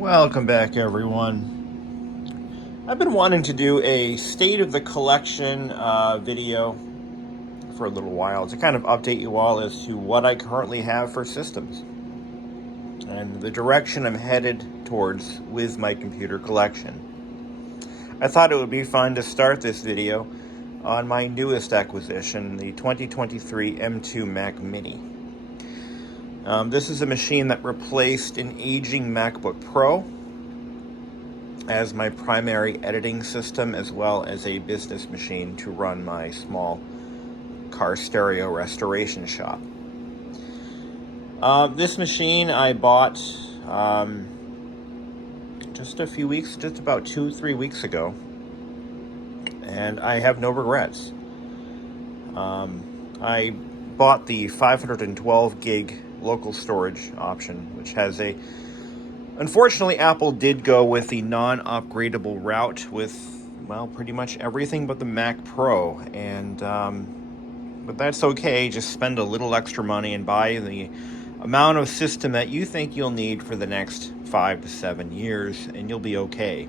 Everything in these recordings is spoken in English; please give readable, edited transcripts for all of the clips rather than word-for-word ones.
Welcome back, everyone. I've been wanting to do a state of the collection video for a little while to kind of update you all as to what I currently have for systems and the direction I'm headed towards with my computer collection. I thought it would be fun to start this video on my newest acquisition, the 2023 M2 Mac Mini. This is a machine that replaced an aging MacBook Pro as my primary editing system, as well as a business machine to run my small car stereo restoration shop. This machine I bought just about 2-3 weeks ago, and I have no regrets. I bought the 512 gig local storage option, which has unfortunately, Apple did go with the non-upgradable route with, well, pretty much everything but the Mac Pro, and but that's okay. Just spend a little extra money and buy the amount of system that you think you'll need for the next 5 to 7 years, and you'll be okay.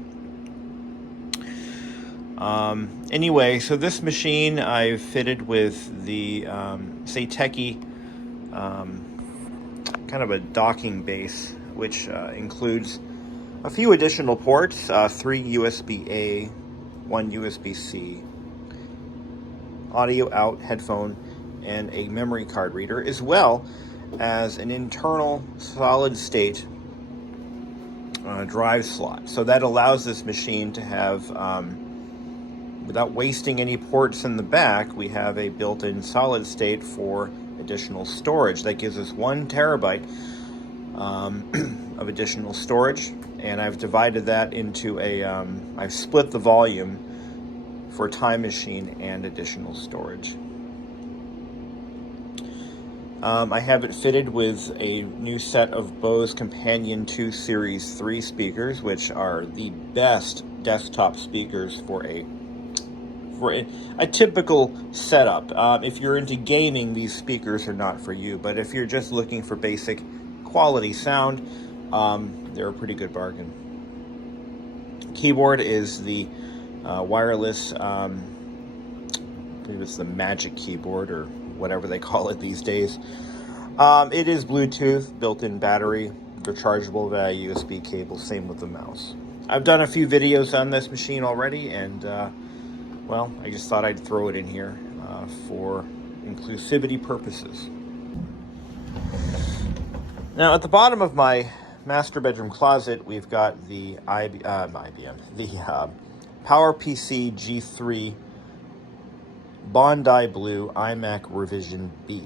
Anyway, so this machine I've fitted with the Techie kind of a docking base, which includes a few additional ports, 3 USB-A, 1 USB-C, audio out, headphone, and a memory card reader, as well as an internal solid-state drive slot. So that allows this machine to have, without wasting any ports in the back, we have a built-in solid-state for additional storage. That gives us 1 terabyte of additional storage, and I've divided that into I've split the volume for Time Machine and additional storage. I have it fitted with a new set of Bose Companion 2 Series 3 speakers, which are the best desktop speakers for a typical setup. If you're into gaming, these speakers are not for you, but if you're just looking for basic quality sound, they're a pretty good bargain. Keyboard is the wireless, I believe it's the Magic Keyboard or whatever they call it these days. It is Bluetooth, built-in battery, rechargeable via USB cable, same with the mouse. I've done a few videos on this machine already, and well, I just thought I'd throw it in here for inclusivity purposes. Now, at the bottom of my master bedroom closet, we've got the PowerPC G3 Bondi Blue iMac Revision B.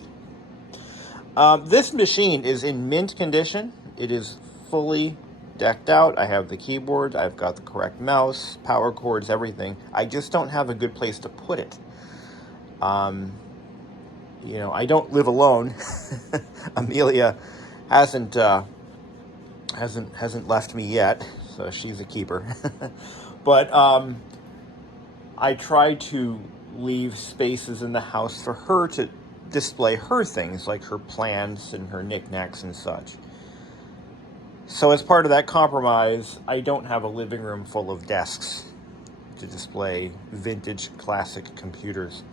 This machine is in mint condition. It is fully decked out. I have the keyboard, I've got the correct mouse, power cords, everything. I just don't have a good place to put it. I don't live alone. Amelia hasn't left me yet, so she's a keeper. But I try to leave spaces in the house for her to display her things, like her plants and her knickknacks and such. So as part of that compromise, I don't have a living room full of desks to display vintage classic computers.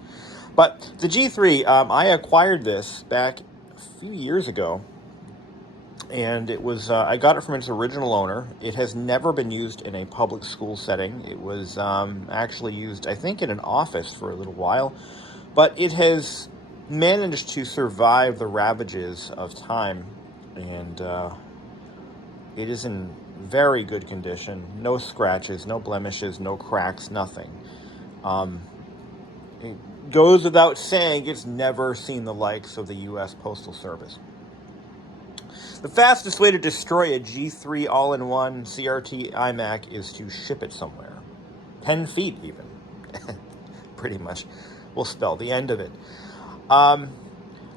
But the G3, I acquired this back a few years ago, and it was I got it from its original owner. It has never been used in a public school setting. It was actually used, I think, in an office for a little while, but it has managed to survive the ravages of time, and it is in very good condition. No scratches, no blemishes, no cracks, nothing. It goes without saying it's never seen the likes of the U.S. Postal Service. The fastest way to destroy a G3 all-in-one CRT iMac is to ship it somewhere. 10 feet even. Pretty much will spell the end of it.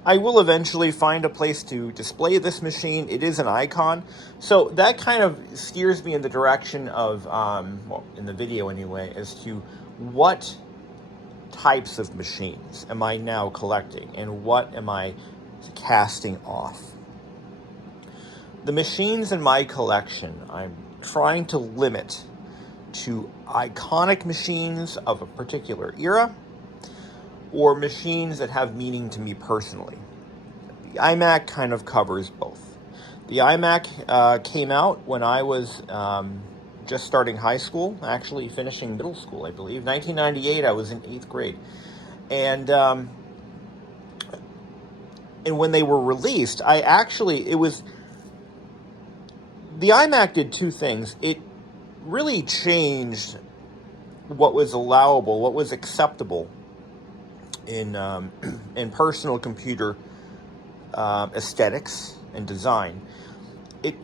I will eventually find a place to display this machine. It is an icon, so that kind of steers me in the direction of, well, in the video anyway, as to what types of machines am I now collecting and what am I casting off. The machines in my collection, I'm trying to limit to iconic machines of a particular era or machines that have meaning to me personally. The iMac kind of covers both. The iMac came out when I was just starting high school, actually finishing middle school, I believe. 1998, I was in 8th grade. And when they were released, the iMac did two things. It really changed what was allowable, what was acceptable in personal computer aesthetics and design. It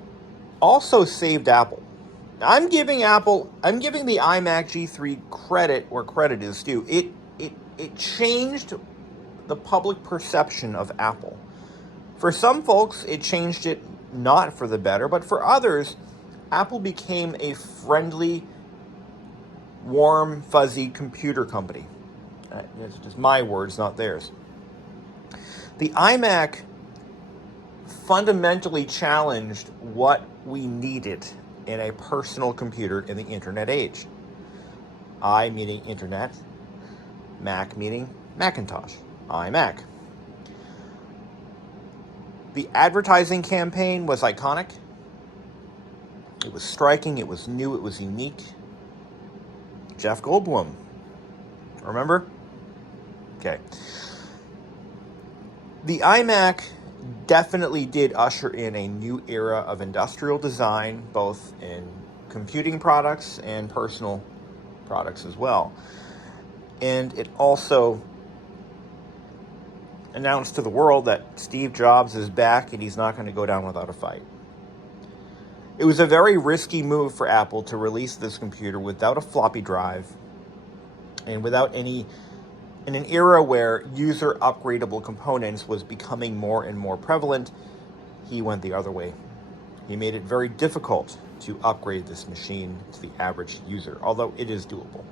also saved Apple. I'm giving the iMac G3 credit where credit is due. It changed the public perception of Apple. For some folks, it changed it not for the better, but for others, Apple became a friendly, warm, fuzzy computer company. It's just my words, not theirs. The iMac fundamentally challenged what we needed in a personal computer in the internet age. I meaning internet, Mac meaning Macintosh, iMac. The advertising campaign was iconic. It was striking, it was new, it was unique. Jeff Goldblum. Remember? Okay. The iMac definitely did usher in a new era of industrial design, both in computing products and personal products as well. And it also announced to the world that Steve Jobs is back and he's not going to go down without a fight. It was a very risky move for Apple to release this computer without a floppy drive and without in an era where user upgradable components was becoming more and more prevalent. He went the other way. He made it very difficult to upgrade this machine to the average user, although it is doable.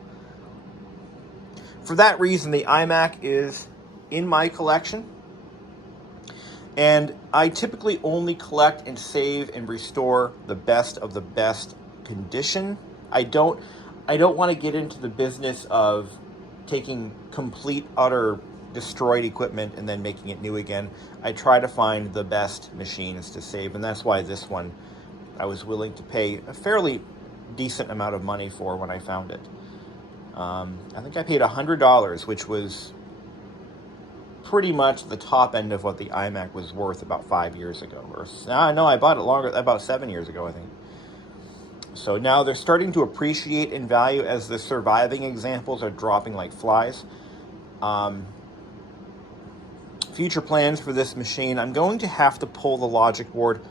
For that reason, the iMac is in my collection, and I typically only collect and save and restore the best of the best condition. I don't want to get into the business of taking complete, utter, destroyed equipment and then making it new again. I try to find the best machines to save, and that's why this one I was willing to pay a fairly decent amount of money for when I found it. I think I paid $100, which was pretty much the top end of what the iMac was worth about 5 years ago. No, I bought it about 7 years ago, I think. So now they're starting to appreciate in value as the surviving examples are dropping like flies. Future plans for this machine, I'm going to have to pull the logic board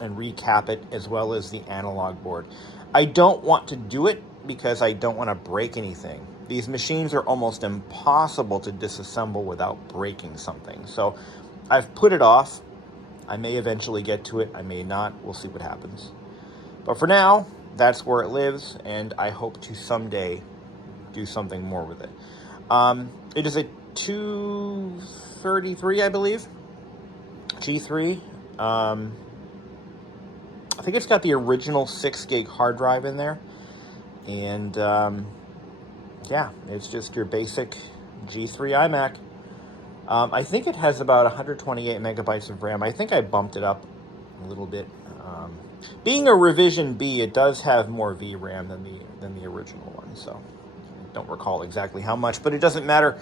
and recap it as well as the analog board. I don't want to do it because I don't want to break anything. These machines are almost impossible to disassemble without breaking something. So I've put it off. I may eventually get to it. I may not. We'll see what happens. But for now, that's where it lives, and I hope to someday do something more with it. It is a 233, I believe, G3. I think it's got the original 6 gig hard drive in there. And yeah, it's just your basic G3 iMac. I think it has about 128 megabytes of RAM. I think I bumped it up a little bit. Being a revision B, it does have more VRAM than the original one. So I don't recall exactly how much, but it doesn't matter.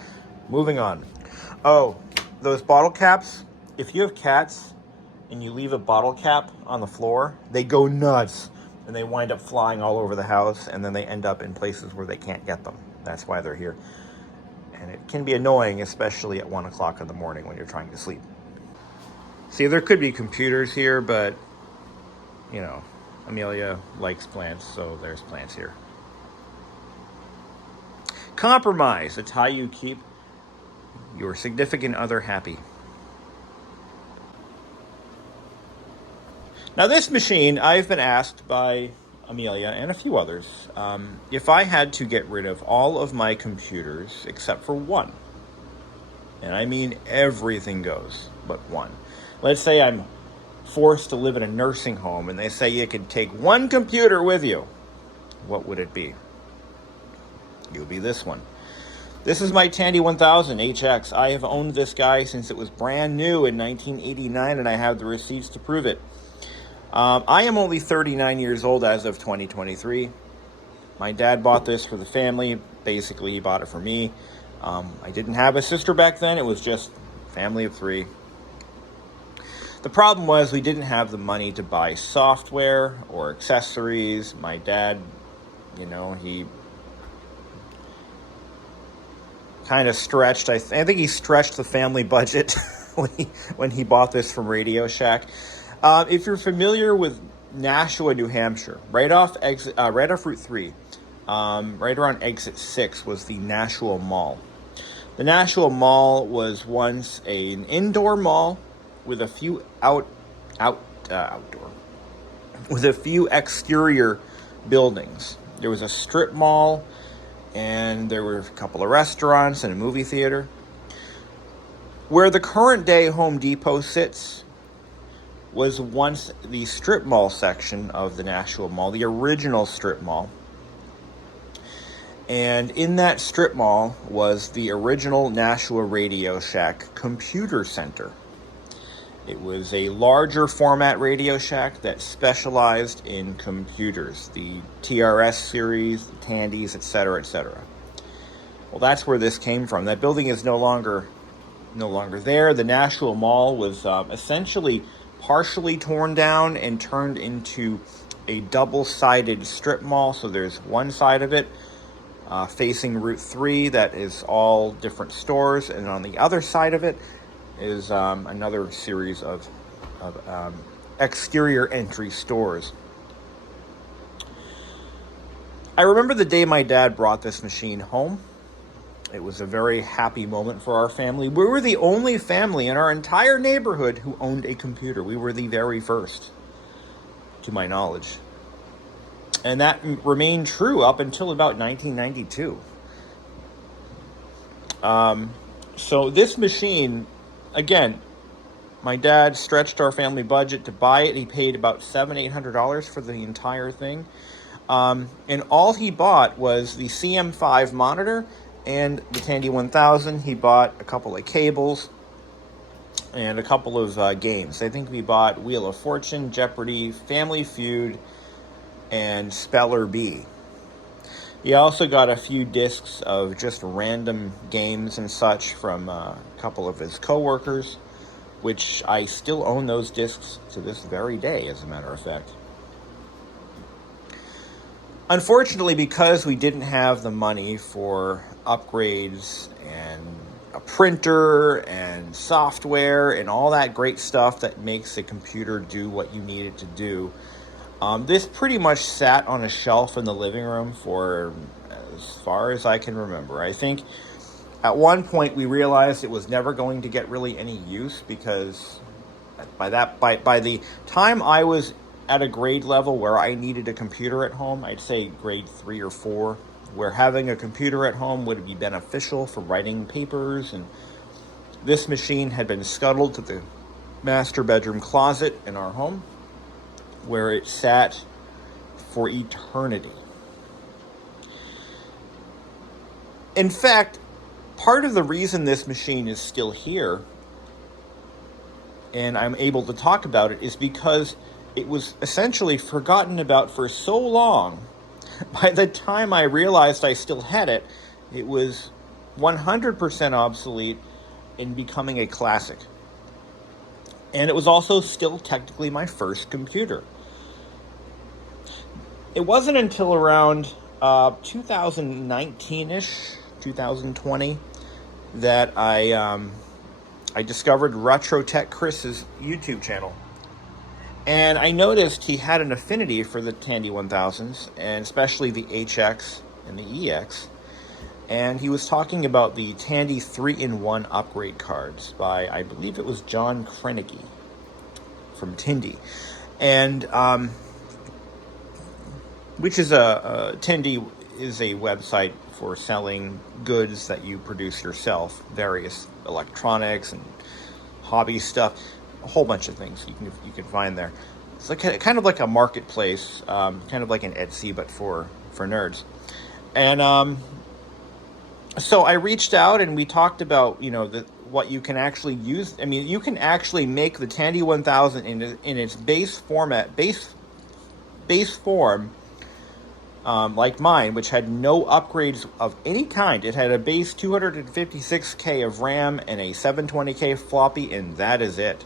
Moving on. Oh, those bottle caps. If you have cats and you leave a bottle cap on the floor, they go nuts. And they wind up flying all over the house, and then they end up in places where they can't get them. That's why they're here. And it can be annoying, especially at 1 o'clock in the morning when you're trying to sleep. See, there could be computers here, but, you know, Amelia likes plants, so there's plants here. Compromise. It's how you keep your significant other happy. Now this machine, I've been asked by Amelia and a few others, if I had to get rid of all of my computers except for one, and I mean everything goes but one. Let's say I'm forced to live in a nursing home and they say you could take one computer with you, what would it be? It would be this one. This is my Tandy 1000 HX. I have owned this guy since it was brand new in 1989, and I have the receipts to prove it. I am only 39 years old as of 2023. My dad bought this for the family. Basically, he bought it for me. I didn't have a sister back then. It was just family of 3. The problem was we didn't have the money to buy software or accessories. My dad, he kind of stretched. I think he stretched the family budget when he bought this from Radio Shack. If you're familiar with Nashua, New Hampshire, right off Route 3, right around exit 6 was the Nashua Mall. The Nashua Mall was once an indoor mall with a few with a few exterior buildings. There was a strip mall, and there were a couple of restaurants and a movie theater. Where the current day Home Depot sits was once the strip mall section of the Nashua Mall, the original strip mall. And in that strip mall was the original Nashua Radio Shack Computer Center. It was a larger format Radio Shack that specialized in computers, the TRS series, the Tandys, etc., etc. Well, that's where this came from. That building is no longer there. The Nashua Mall was essentially partially torn down and turned into a double-sided strip mall. So there's one side of it facing Route 3 that is all different stores, and on the other side of it is another series of exterior entry stores. I remember the day my dad brought this machine home. It was a very happy moment for our family. We were the only family in our entire neighborhood who owned a computer. We were the very first, to my knowledge. And that remained true up until about 1992. So this machine, again, my dad stretched our family budget to buy it. He paid about $700-800 for the entire thing. And all he bought was the CM5 monitor and the Tandy 1000. He bought a couple of cables and a couple of games. I think we bought Wheel of Fortune, Jeopardy, Family Feud, and Speller Bee. He also got a few discs of just random games and such from a couple of his coworkers, which I still own those discs to this very day, as a matter of fact. Unfortunately, because we didn't have the money for upgrades and a printer and software and all that great stuff that makes a computer do what you need it to do, this pretty much sat on a shelf in the living room for as far as I can remember. I think at one point we realized it was never going to get really any use, because by the time I was at a grade level where I needed a computer at home, I'd say grade 3 or 4, where having a computer at home would be beneficial for writing papers, and this machine had been scuttled to the master bedroom closet in our home, where it sat for eternity. In fact, part of the reason this machine is still here, and I'm able to talk about it, is because it was essentially forgotten about for so long. By the time I realized I still had it, it was 100% obsolete and becoming a classic. And it was also still technically my first computer. It wasn't until around 2019-ish, 2020, that I discovered Retro Tech Chris's YouTube channel. And I noticed he had an affinity for the Tandy 1000s, and especially the HX and the EX. And he was talking about the Tandy 3-in-1 upgrade cards by, I believe it was John Krennicky from Tandy. And, which is Tandy is a website for selling goods that you produce yourself, various electronics and hobby stuff. a whole bunch of things you can find there. It's like kind of like a marketplace, kind of like an Etsy, but for nerds. And so I reached out and we talked about, what you can actually use. I mean, you can actually make the Tandy 1000 in its base form, like mine, which had no upgrades of any kind. It had a base 256K of RAM and a 720K floppy, and that is it.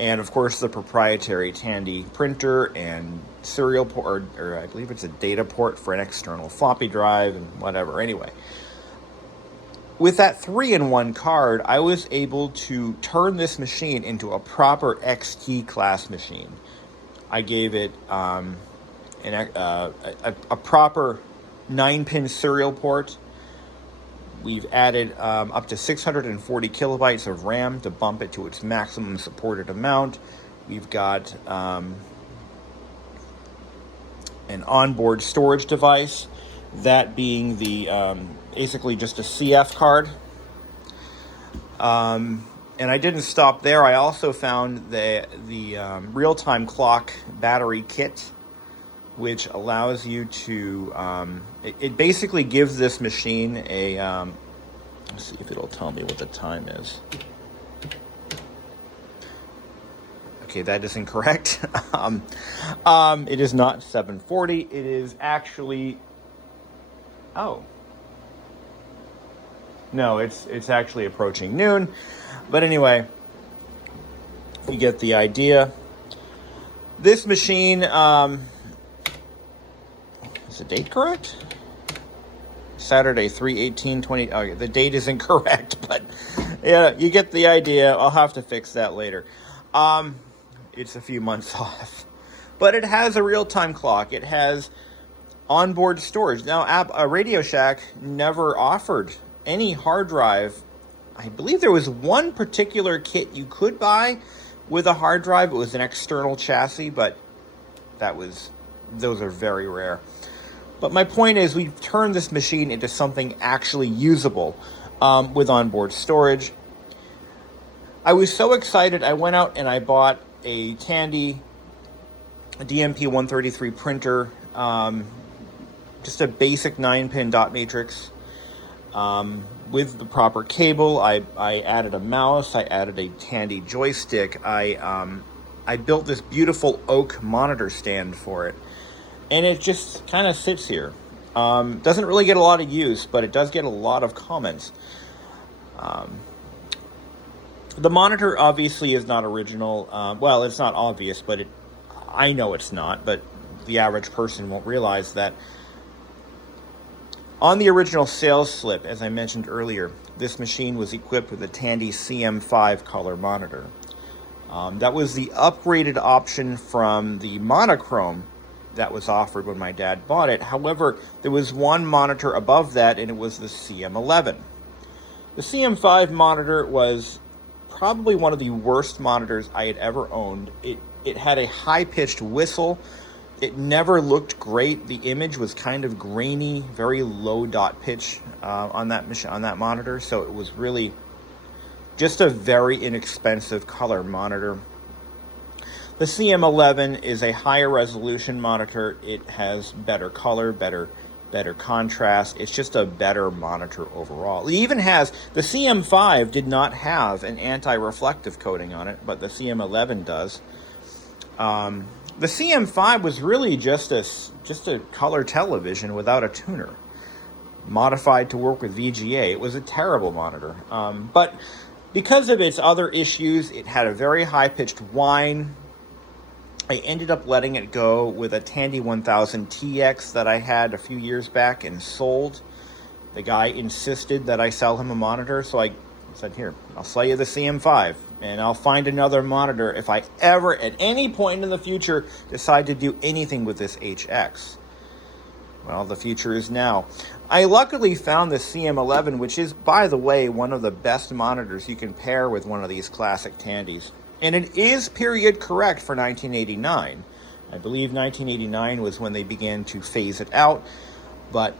And of course, the proprietary Tandy printer and serial port, or I believe it's a data port for an external floppy drive and whatever. Anyway, with that 3-in-1 card, I was able to turn this machine into a proper XT class machine. I gave it a proper 9-pin serial port. We've added up to 640 kilobytes of RAM to bump it to its maximum supported amount. We've got an onboard storage device, that being the basically just a CF card. And I didn't stop there. I also found the real-time clock battery kit, which allows you to, it basically gives this machine a, let's see if it'll tell me what the time is. Okay, that is incorrect. It is not 7:40. It is actually, no, it's actually approaching noon. But anyway, you get the idea. This machine, is the date correct? Saturday, 3/18/20. Oh, the date is incorrect, but yeah, you get the idea. I'll have to fix that later. It's a few months off. But it has a real-time clock. It has onboard storage. Now, Radio Shack never offered any hard drive. I believe there was one particular kit you could buy with a hard drive. It was an external chassis, but those are very rare. But my point is, we've turned this machine into something actually usable with onboard storage. I was so excited, I went out and I bought a Tandy DMP 133 printer, just a basic 9-pin dot matrix with the proper cable. I added a mouse, I added a Tandy joystick, I built this beautiful oak monitor stand for it. And it just kind of sits here. Doesn't really get a lot of use, but it does get a lot of comments. The monitor obviously is not original. Well, it's not obvious, but I know it's not, but the average person won't realize that. On the original sales slip, as I mentioned earlier, this machine was equipped with a Tandy CM5 color monitor. That was the upgraded option from the monochrome that was offered when my dad bought it. However, there was one monitor above that, and it was the CM11. The CM5 monitor was probably one of the worst monitors I had ever owned. It had a high-pitched whistle. It never looked great. The image was kind of grainy, very low dot pitch on that monitor. So it was really just a very inexpensive color monitor. The CM11 is a higher resolution monitor. It has better color, better contrast. It's just a better monitor overall. It even has, the CM5 did not have an anti-reflective coating on it, but the CM11 does. The CM5 was really just a color television without a tuner, modified to work with VGA. It was a terrible monitor. But because of its other issues, it had a very high-pitched whine. I ended up letting it go with a Tandy 1000 TX that I had a few years back and sold. The guy insisted that I sell him a monitor, so I said, here, I'll sell you the CM5, and I'll find another monitor if I ever, at any point in the future, decide to do anything with this HX. Well, the future is now. I luckily found the CM11, which is, by the way, one of the best monitors you can pair with one of these classic Tandys. And it is period correct for 1989. I believe 1989 was when they began to phase it out. But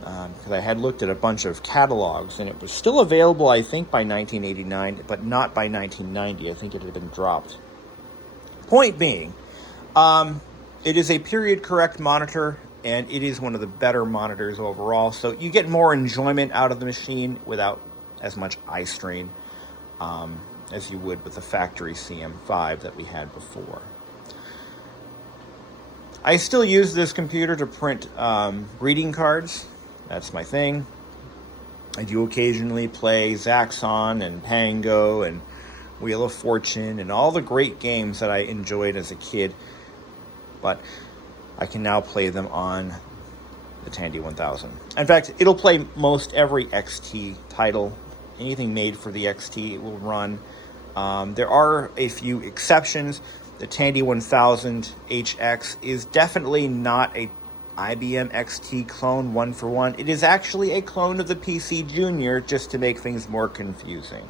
because I had looked at a bunch of catalogs, and it was still available, I think, by 1989, but not by 1990. I think it had been dropped. Point being, it is a period correct monitor, and it is one of the better monitors overall, so you get more enjoyment out of the machine without as much eye strain as you would with the factory CM5 that we had before. I still use this computer to print greeting cards. That's my thing. I do occasionally play Zaxxon and Pango and Wheel of Fortune and all the great games that I enjoyed as a kid, but I can now play them on the Tandy 1000. In fact, it'll play most every XT title. Anything made for the XT it will run. There are a few exceptions. The Tandy 1000 HX is definitely not a IBM XT clone one for one. It is actually a clone of the PC Junior, just to make things more confusing.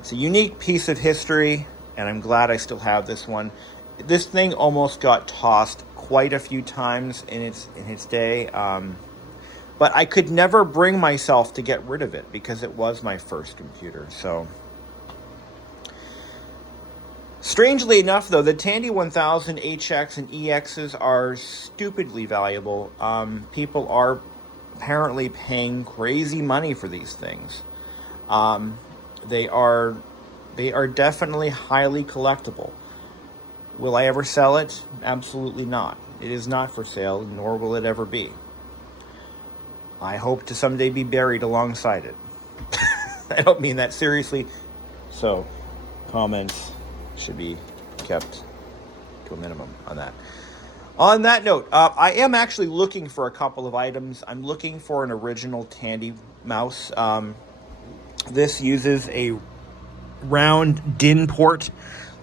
It's a unique piece of history, and I'm glad I still have this one. This thing almost got tossed quite a few times in its day, but I could never bring myself to get rid of it because it was my first computer. So, strangely enough, though, the Tandy 1000 HX and EXs are stupidly valuable. People are apparently paying crazy money for these things. They are definitely highly collectible. Will I ever sell it? Absolutely not. It is not for sale, nor will it ever be. I hope to someday be buried alongside it. I don't mean that seriously. So, comments should be kept to a minimum on that. On that note, I am actually looking for a couple of items. I'm looking for an original Tandy mouse. This uses a round DIN port,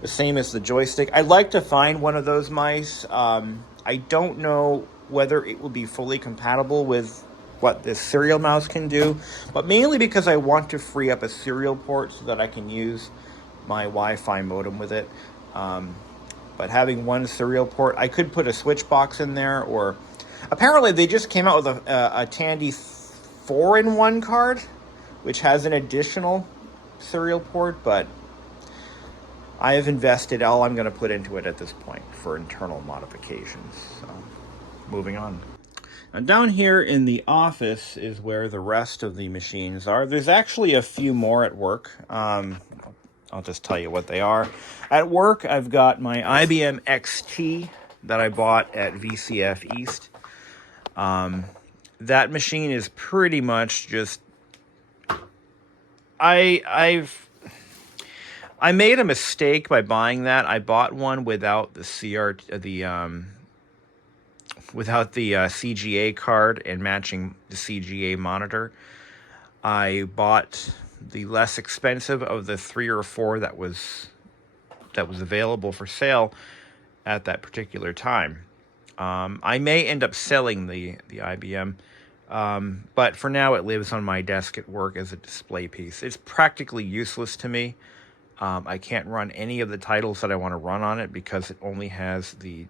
the same as the joystick. I'd like to find one of those mice. I don't know whether it will be fully compatible with what this serial mouse can do, but mainly because I want to free up a serial port so that I can use my Wi-Fi modem with it. But having one serial port, I could put a switch box in there, or apparently they just came out with a Tandy 4-in-1 card, which has an additional serial port, but I have invested all I'm going to put into it at this point for internal modifications. So, moving on. Now, down here in the office is where the rest of the machines are. There's actually a few more at work. I'll just tell you what they are. At work, I've got my IBM XT that I bought at VCF East. That machine is pretty much just... I made a mistake by buying that. I bought one without the without the CGA card and matching the CGA monitor. I bought the less expensive of the 3 or 4 that was available for sale at that particular time. I may end up selling the IBM, but for now it lives on my desk at work as a display piece. It's practically useless to me. I can't run any of the titles that I want to run on it because it only has the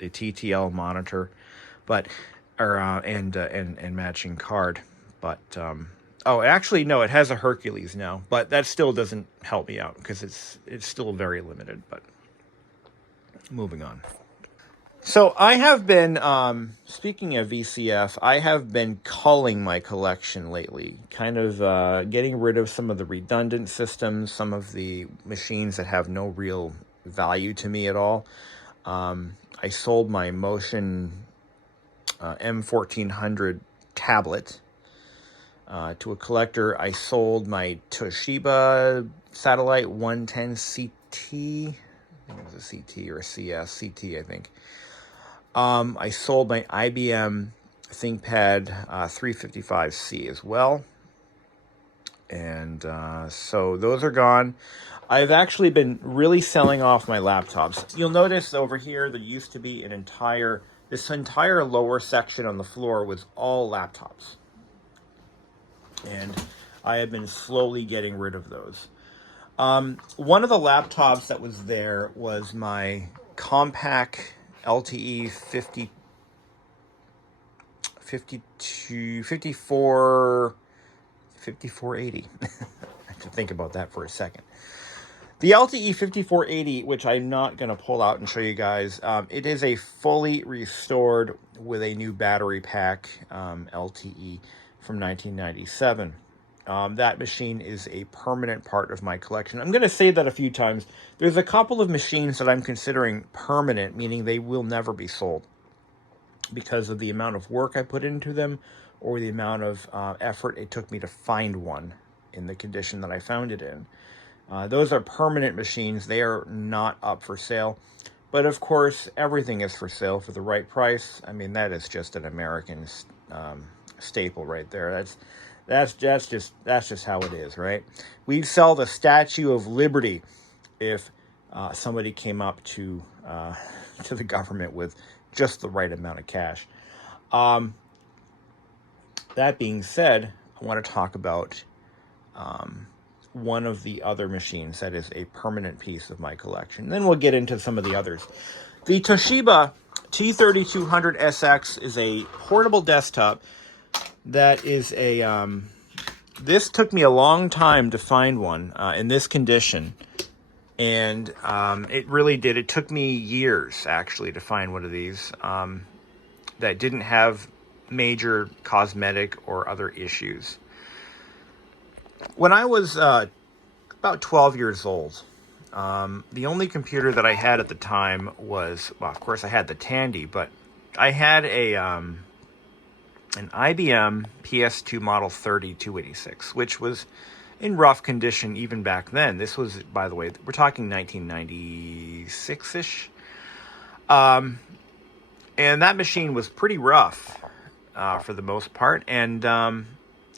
TTL monitor, and matching card. But oh, actually no, it has a Hercules now, but that still doesn't help me out because it's still very limited. But moving on. So I have been, speaking of VCF, I have been culling my collection lately, kind of getting rid of some of the redundant systems, some of the machines that have no real value to me at all. I sold my Motion M1400 tablet to a collector. I sold my Toshiba Satellite 110 CT. I think it was a CT or a CS. CT, I think. I sold my IBM ThinkPad 355C as well. And so those are gone. I've actually been really selling off my laptops. You'll notice over here there used to be this entire lower section on the floor was all laptops. And I have been slowly getting rid of those. One of the laptops that was there was my Compaq LTE 5480. I have to think about that for a second. The LTE 5480, which I'm not going to pull out and show you guys, it is a fully restored with a new battery pack LTE from 1997. That machine is a permanent part of my collection. I'm going to say that a few times. There's a couple of machines that I'm considering permanent, meaning they will never be sold because of the amount of work I put into them or the amount of effort it took me to find one in the condition that I found it in. Those are permanent machines. They are not up for sale. But of course, everything is for sale for the right price. I mean, that is just an American staple right there. That's just how it is, right? We'd sell the Statue of Liberty if somebody came up to the government with just the right amount of cash. That being said, I want to talk about one of the other machines that is a permanent piece of my collection. Then we'll get into some of the others. The Toshiba T3200SX is a portable desktop that is a... this took me a long time to find one in this condition. And it really did. It took me years, actually, to find one of these that didn't have major cosmetic or other issues. When I was about 12 years old, the only computer that I had at the time was, well, of course, I had the Tandy, but I had an IBM PS2 Model 3286, which was in rough condition even back then. This was, by the way, we're talking 1996-ish. And that machine was pretty rough for the most part, and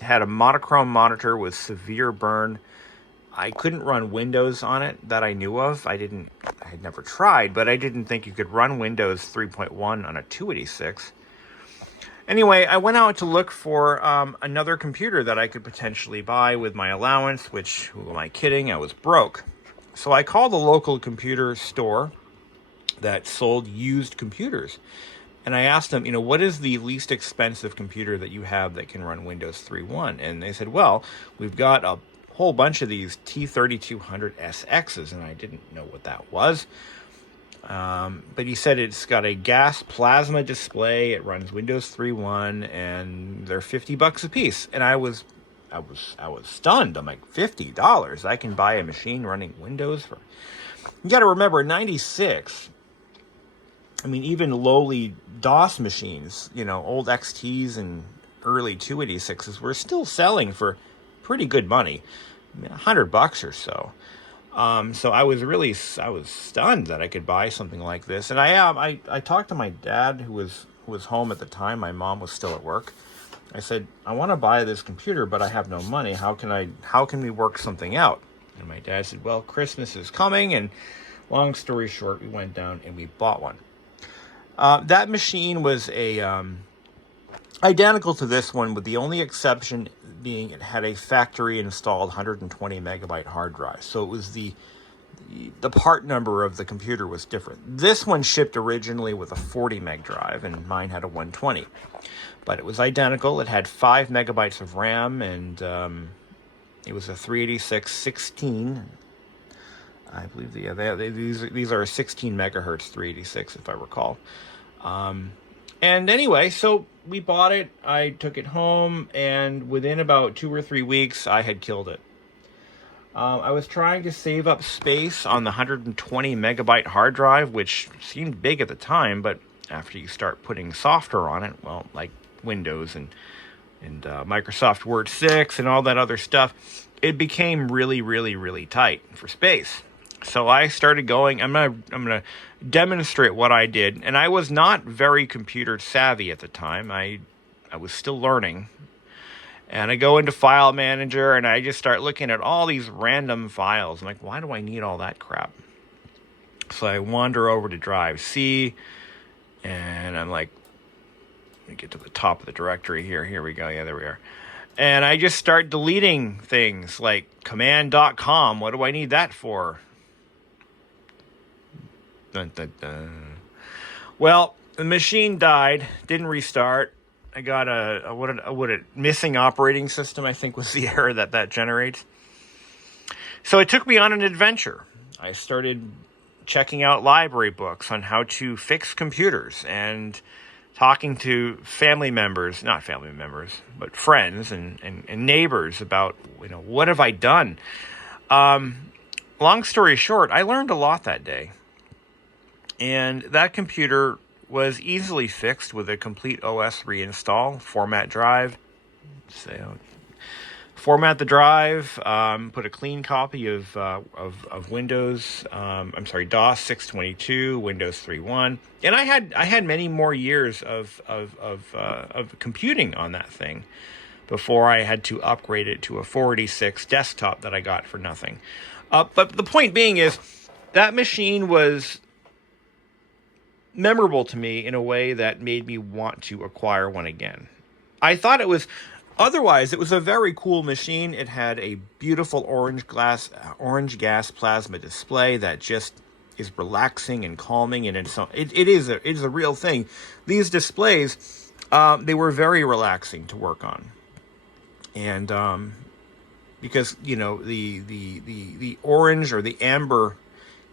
had a monochrome monitor with severe burn. I couldn't run Windows on it that I knew of. I had never tried, but I didn't think you could run Windows 3.1 on a 286. Anyway, I went out to look for another computer that I could potentially buy with my allowance, which, who am I kidding? I was broke. So I called a local computer store that sold used computers. And I asked them, what is the least expensive computer that you have that can run Windows 3.1? And they said, well, we've got a whole bunch of these T3200SXs, and I didn't know what that was. But he said it's got a gas plasma display, it runs Windows 3.1, and they're $50 a piece. And I was stunned. I'm like, $50? I can buy a machine running Windows for... You got to remember, 96... I mean, even lowly DOS machines, old XTs and early 286s were still selling for pretty good money, $100 or so. So I was stunned that I could buy something like this. And I talked to my dad, who was home at the time. My mom was still at work. I said, I want to buy this computer, but I have no money. How can we work something out? And my dad said, well, Christmas is coming. And long story short, we went down and we bought one. That machine was identical to this one, with the only exception being it had a factory installed 120 megabyte hard drive. So it was the part number of the computer was different. This one shipped originally with a 40 meg drive, and mine had a 120. But it was identical. It had 5 megabytes of RAM, and it was a 386-16. I believe these are 16 megahertz 386, if I recall. And anyway, so we bought it. I took it home, and within about 2 or 3 weeks, I had killed it. I was trying to save up space on the 120 megabyte hard drive, which seemed big at the time, but after you start putting software on it, well, like Windows and Microsoft Word 6 and all that other stuff, it became really, really, really tight for space. So I started going, I'm gonna demonstrate what I did. And I was not very computer savvy at the time. I was still learning. And I go into File Manager, and I just start looking at all these random files. I'm like, why do I need all that crap? So I wander over to Drive C, and I'm like, let me get to the top of the directory here. Here we go. Yeah, there we are. And I just start deleting things like command.com. What do I need that for? Dun, dun, dun. Well, the machine died, didn't restart. a missing operating system, I think was the error that generates. So it took me on an adventure. I started checking out library books on how to fix computers and talking to not family members, but friends and neighbors about, what have I done? Long story short, I learned a lot that day. And that computer was easily fixed with a complete OS reinstall, format the drive, put a clean copy of Windows, DOS 622, Windows 3.1, and I had many more years of computing on that thing before I had to upgrade it to a 486 desktop that I got for nothing. But the point being is that machine was memorable to me in a way that made me want to acquire one again. I thought it was a very cool machine. It had a beautiful orange gas plasma display that just is relaxing and calming, and it is a real thing. These displays, they were very relaxing to work on, and because the orange or the amber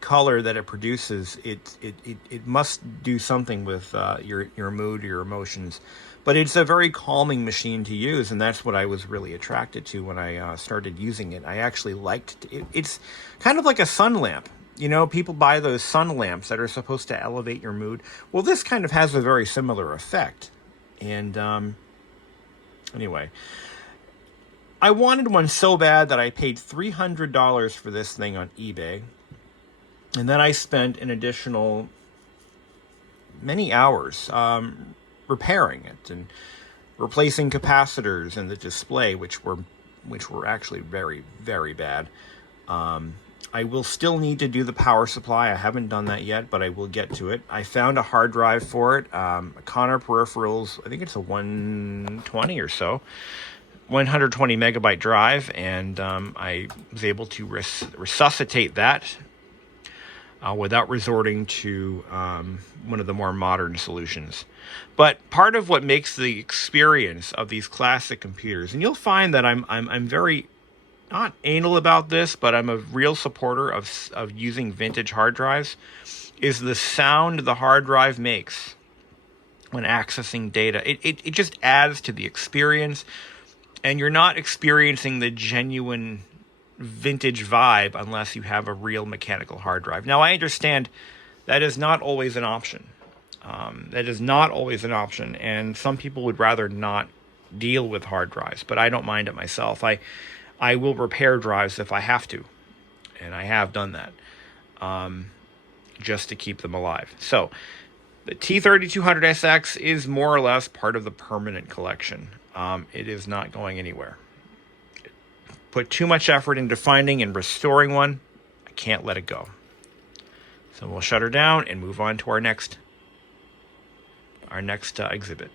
color that it produces, it must do something with your mood, your emotions. But it's a very calming machine to use, and that's what I was really attracted to when I started using it. I actually liked it. It's kind of like a sun lamp. People buy those sun lamps that are supposed to elevate your mood. Well, this kind of has a very similar effect. And anyway, I wanted one so bad that I paid $300 for this thing on eBay. And then I spent an additional many hours repairing it and replacing capacitors in the display, which were actually very, very bad. I will still need to do the power supply. I haven't done that yet, but I will get to it. I found a hard drive for it, a Conura Peripherals. I think it's a 120 or so. 120 megabyte drive, and I was able to resuscitate that without resorting to one of the more modern solutions. But part of what makes the experience of these classic computers, and you'll find that I'm very not anal about this, but I'm a real supporter of using vintage hard drives, is the sound the hard drive makes when accessing data. It just adds to the experience, and you're not experiencing the genuine vintage vibe unless you have a real mechanical hard drive. Now, I understand that is not always an option. And some people would rather not deal with hard drives, but I don't mind it myself. I will repair drives if I have to, and I have done that, just to keep them alive. So the T3200SX is more or less part of the permanent collection. It is not going anywhere. Put too much effort into finding and restoring one. I can't let it go. So we'll shut her down and move on to our next exhibit.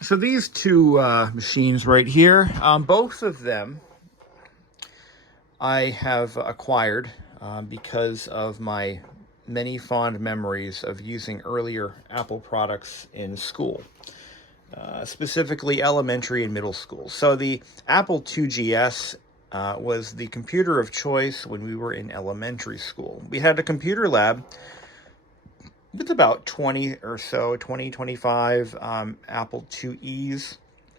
So these two machines right here, both of them I have acquired because of my many fond memories of using earlier Apple products in school. Specifically elementary and middle school. So the Apple IIgs was the computer of choice when we were in elementary school. We had a computer lab with about 20, 25 Apple IIes,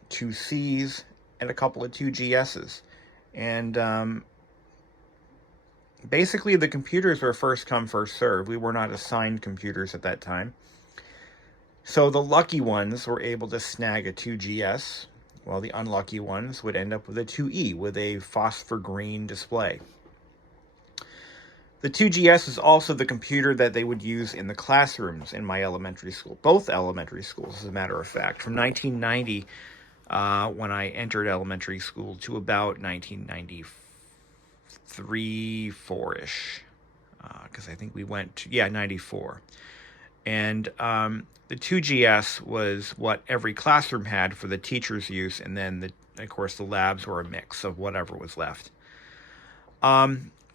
2Cs, and a couple of 2GSs. And basically the computers were first come, first served. We were not assigned computers at that time. So the lucky ones were able to snag a 2GS, while the unlucky ones would end up with a 2E with a phosphor green display. The 2GS is also the computer that they would use in the classrooms in my elementary school, both elementary schools, as a matter of fact, from 1990, when I entered elementary school, to about 1993, 4-ish, because I think we went to, 94. And the 2GS was what every classroom had for the teacher's use, and then, of course, the labs were a mix of whatever was left.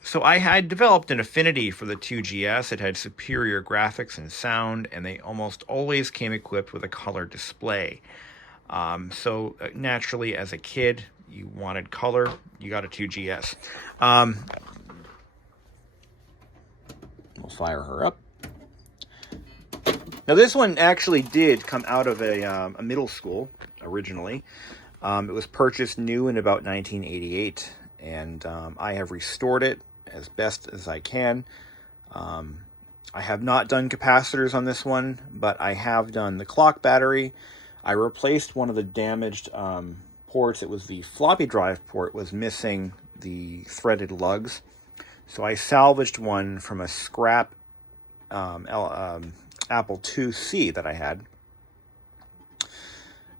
So I had developed an affinity for the 2GS. It had superior graphics and sound, and they almost always came equipped with a color display. So naturally, as a kid, you wanted color, you got a 2GS. We'll fire her up. Now this one actually did come out of a middle school originally. It was purchased new in about 1988, and I have restored it as best as I can. I have not done capacitors on this one, but I have done the clock battery. I replaced one of the damaged ports. It was the floppy drive port was missing the threaded lugs. So I salvaged one from a scrap Apple IIc that I had.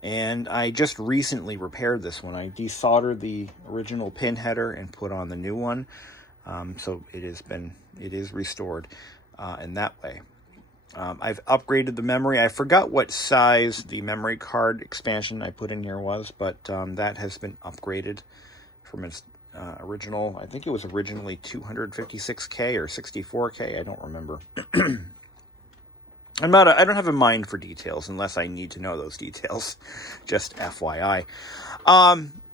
And I just recently repaired this one. I desoldered the original pin header and put on the new one. So it is restored in that way. I've upgraded the memory. I forgot what size the memory card expansion I put in here was, but that has been upgraded from its original. I think it was originally 256K or 64K. I don't remember. I don't have a mind for details unless I need to know those details. Just FYI.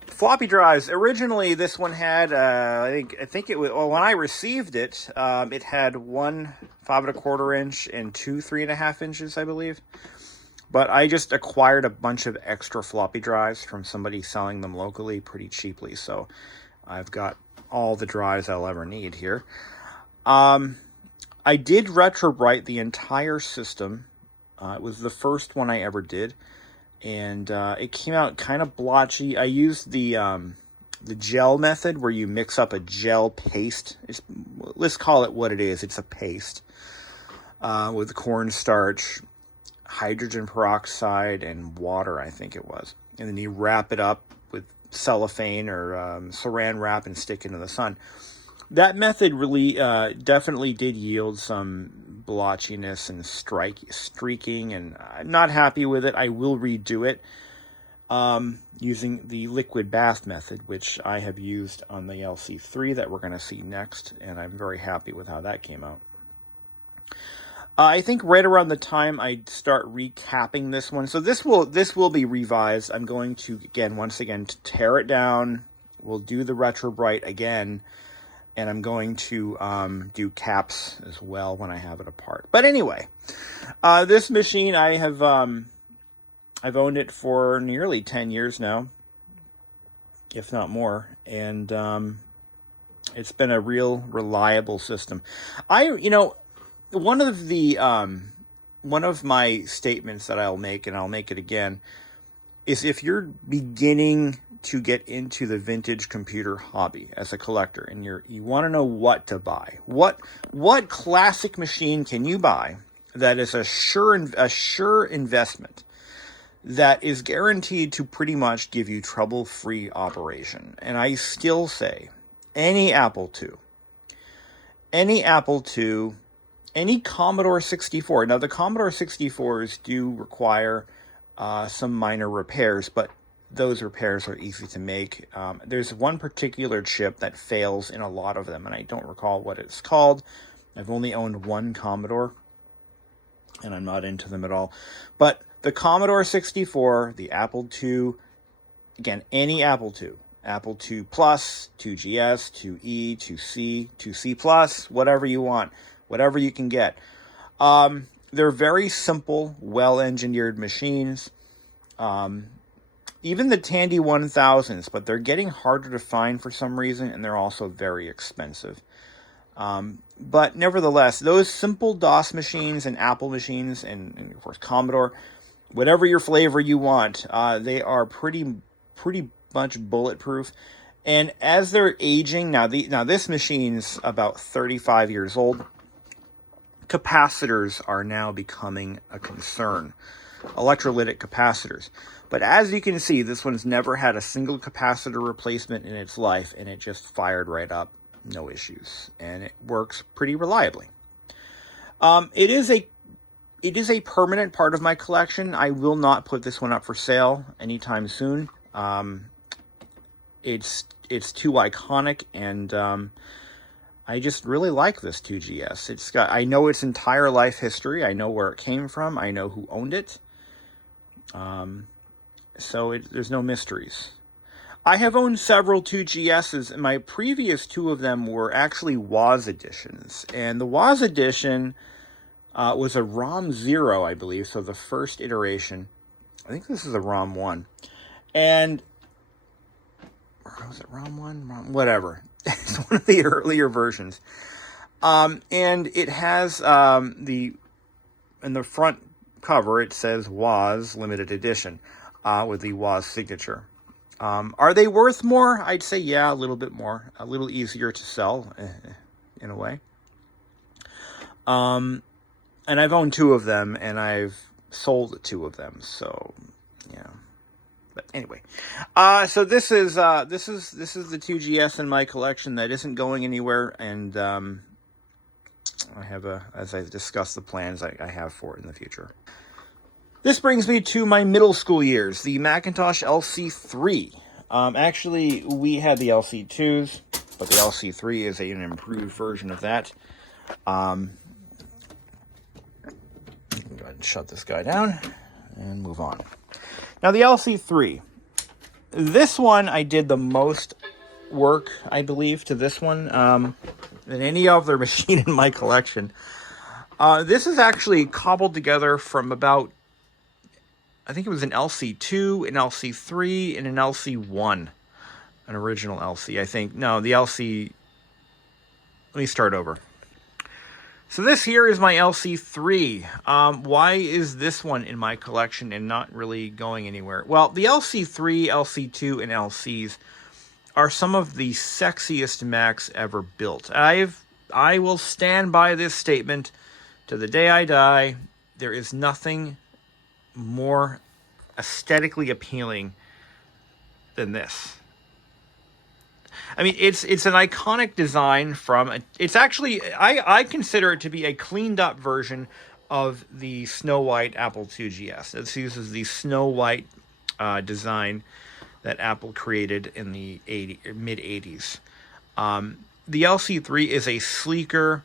Floppy drives. Originally, this one had, I think it was, well, when I received it, it had one 5¼ inch and two 3½ inches, I believe. But I just acquired a bunch of extra floppy drives from somebody selling them locally pretty cheaply. So I've got all the drives I'll ever need here. I did retrowrite the entire system. It was the first one I ever did. And it came out kind of blotchy. I used the gel method where you mix up a gel paste. Let's call it what it is. It's a paste with cornstarch, hydrogen peroxide, and water, I think it was. And then you wrap it up with cellophane or saran wrap and stick it in the sun. That method really definitely did yield some blotchiness and streaking, and I'm not happy with it. I will redo it using the liquid bath method, which I have used on the LC3 that we're going to see next, and I'm very happy with how that came out. I think right around the time I start recapping this one, so this will be revised. I'm going to once again tear it down. We'll do the retrobrite again. And I'm going to do caps as well when I have it apart. But anyway, this machine I've owned it for nearly 10 years now, if not more, and it's been a real reliable system. One of my statements that I'll make, and I'll make it again, is if you're beginning to get into the vintage computer hobby as a collector and you want to know what to buy, what classic machine can you buy that is a sure investment that is guaranteed to pretty much give you trouble-free operation? And I still say any Apple II, any Commodore 64. Now the Commodore 64s do require some minor repairs, but those repairs are easy to make. There's one particular chip that fails in a lot of them, and I don't recall what it's called. I've only owned one Commodore, and I'm not into them at all. But the Commodore 64, the Apple II, again, any Apple II, Apple II Plus, 2GS, 2E, 2C, 2C Plus, whatever you want, whatever you can get. They're very simple, well-engineered machines. Even the Tandy 1000s, but they're getting harder to find for some reason, and they're also very expensive. But nevertheless, those simple DOS machines and Apple machines, and of course Commodore, whatever your flavor you want, they are pretty much bulletproof. And as they're aging, now this machine's about 35 years old. Capacitors are now becoming a concern. Electrolytic capacitors. But as you can see, this one's never had a single capacitor replacement in its life, and it just fired right up, no issues, and it works pretty reliably. It is a permanent part of my collection. I will not put this one up for sale anytime soon. It's too iconic, and I just really like this 2GS. It's got, I know its entire life history. I know where it came from. I know who owned it. So there's no mysteries. I have owned several 2GSs, and my previous two of them were actually WAS editions. And the WAS edition was a ROM 0, I believe, so the first iteration. I think this is a ROM 1. And, or was it ROM 1? ROM, whatever. It's one of the earlier versions. And it has in the front cover, it says WAS Limited Edition with the WAS signature. Are they worth more? I'd say, yeah, a little bit more. A little easier to sell, in a way. And I've owned two of them, and I've sold two of them. So, yeah. But anyway, so this is the 2GS in my collection that isn't going anywhere, and I have as I discussed the plans I have for it in the future. This brings me to my middle school years, the Macintosh LC3. Actually, we had the LC2s, but the LC3 is an improved version of that. Go ahead and shut this guy down and move on. Now, the LC3. This one, I did the most work, I believe, to this one than any other machine in my collection. This is actually cobbled together from about, I think it was an LC2, an LC3, and an LC1. An original LC, I think. No, the LC... Let me start over. So this here is my LC3. Why is this one in my collection and not really going anywhere? Well, the LC3, LC2, and LCs are some of the sexiest Macs ever built. I will stand by this statement to the day I die. There is nothing more aesthetically appealing than this. I mean, it's an iconic design from... It's actually... I consider it to be a cleaned up version of the Snow White Apple IIgs. This uses the Snow White design that Apple created in the mid-80s. The LC3 is a sleeker,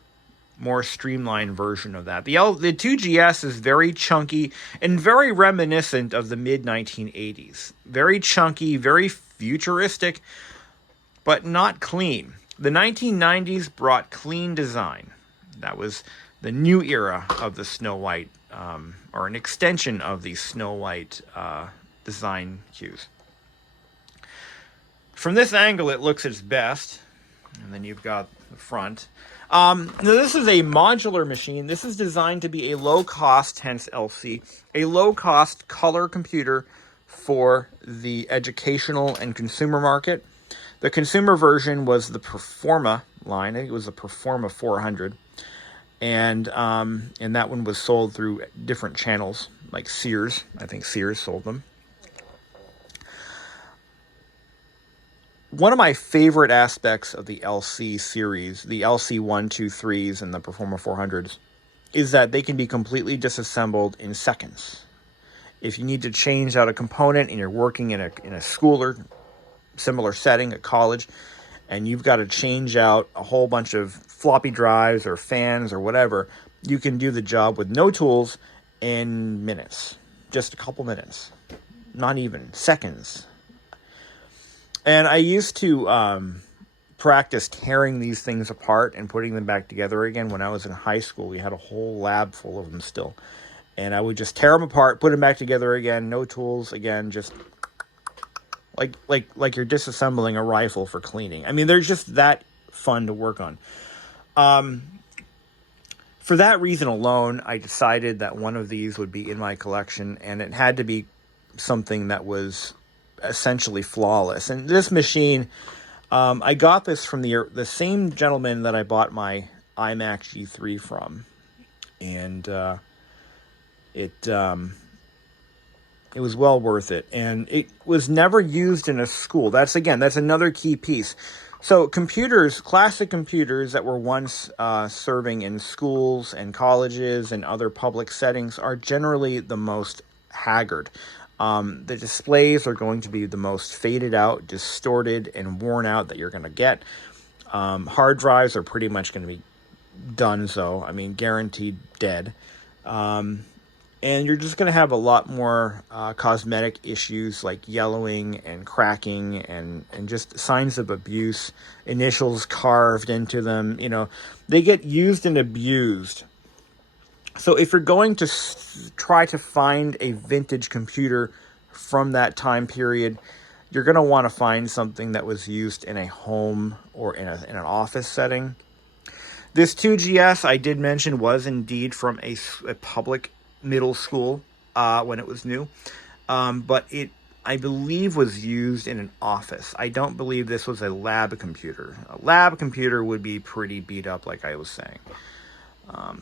more streamlined version of that. The 2GS is very chunky and very reminiscent of the mid-1980s. Very chunky, very futuristic, but not clean. The 1990s brought clean design. That was the new era of the Snow White, or an extension of the Snow White design cues. From this angle, it looks its best. And then you've got the front. Now this is a modular machine. This is designed to be a low-cost, hence LC, a low-cost color computer for the educational and consumer market. The consumer version was the Performa line. I think it was the Performa 400. And that one was sold through different channels, like Sears. I think Sears sold them. One of my favorite aspects of the LC series, the LC 1, 2, 3s, and the Performa 400s, is that they can be completely disassembled in seconds. If you need to change out a component and you're working in a school or similar setting at college, and you've got to change out a whole bunch of floppy drives or fans or whatever, you can do the job with no tools in minutes. Just a couple minutes. Not even seconds. And I used to practice tearing these things apart and putting them back together again. When I was in high school, we had a whole lab full of them still. And I would just tear them apart, put them back together again, no tools, again, just like you're disassembling a rifle for cleaning. I mean, they're just that fun to work on. For that reason alone, I decided that one of these would be in my collection, and it had to be something that was essentially flawless. And this machine, I got this from the same gentleman that I bought my iMac G3 from, and it was well worth it. And it was never used in a school. That's another key piece. So computers, classic computers that were once serving in schools and colleges and other public settings are generally the most haggard. The displays are going to be the most faded out, distorted, and worn out that you're going to get. Hard drives are pretty much going to be done, so I mean, guaranteed dead. And you're just going to have a lot more cosmetic issues like yellowing and cracking and just signs of abuse, initials carved into them. You know, they get used and abused. So if you're going to try to find a vintage computer from that time period, you're going to want to find something that was used in a home or in an office setting. This 2GS, I did mention, was indeed from a public middle school when it was new. But it, I believe, was used in an office. I don't believe this was a lab computer. A lab computer would be pretty beat up, like I was saying.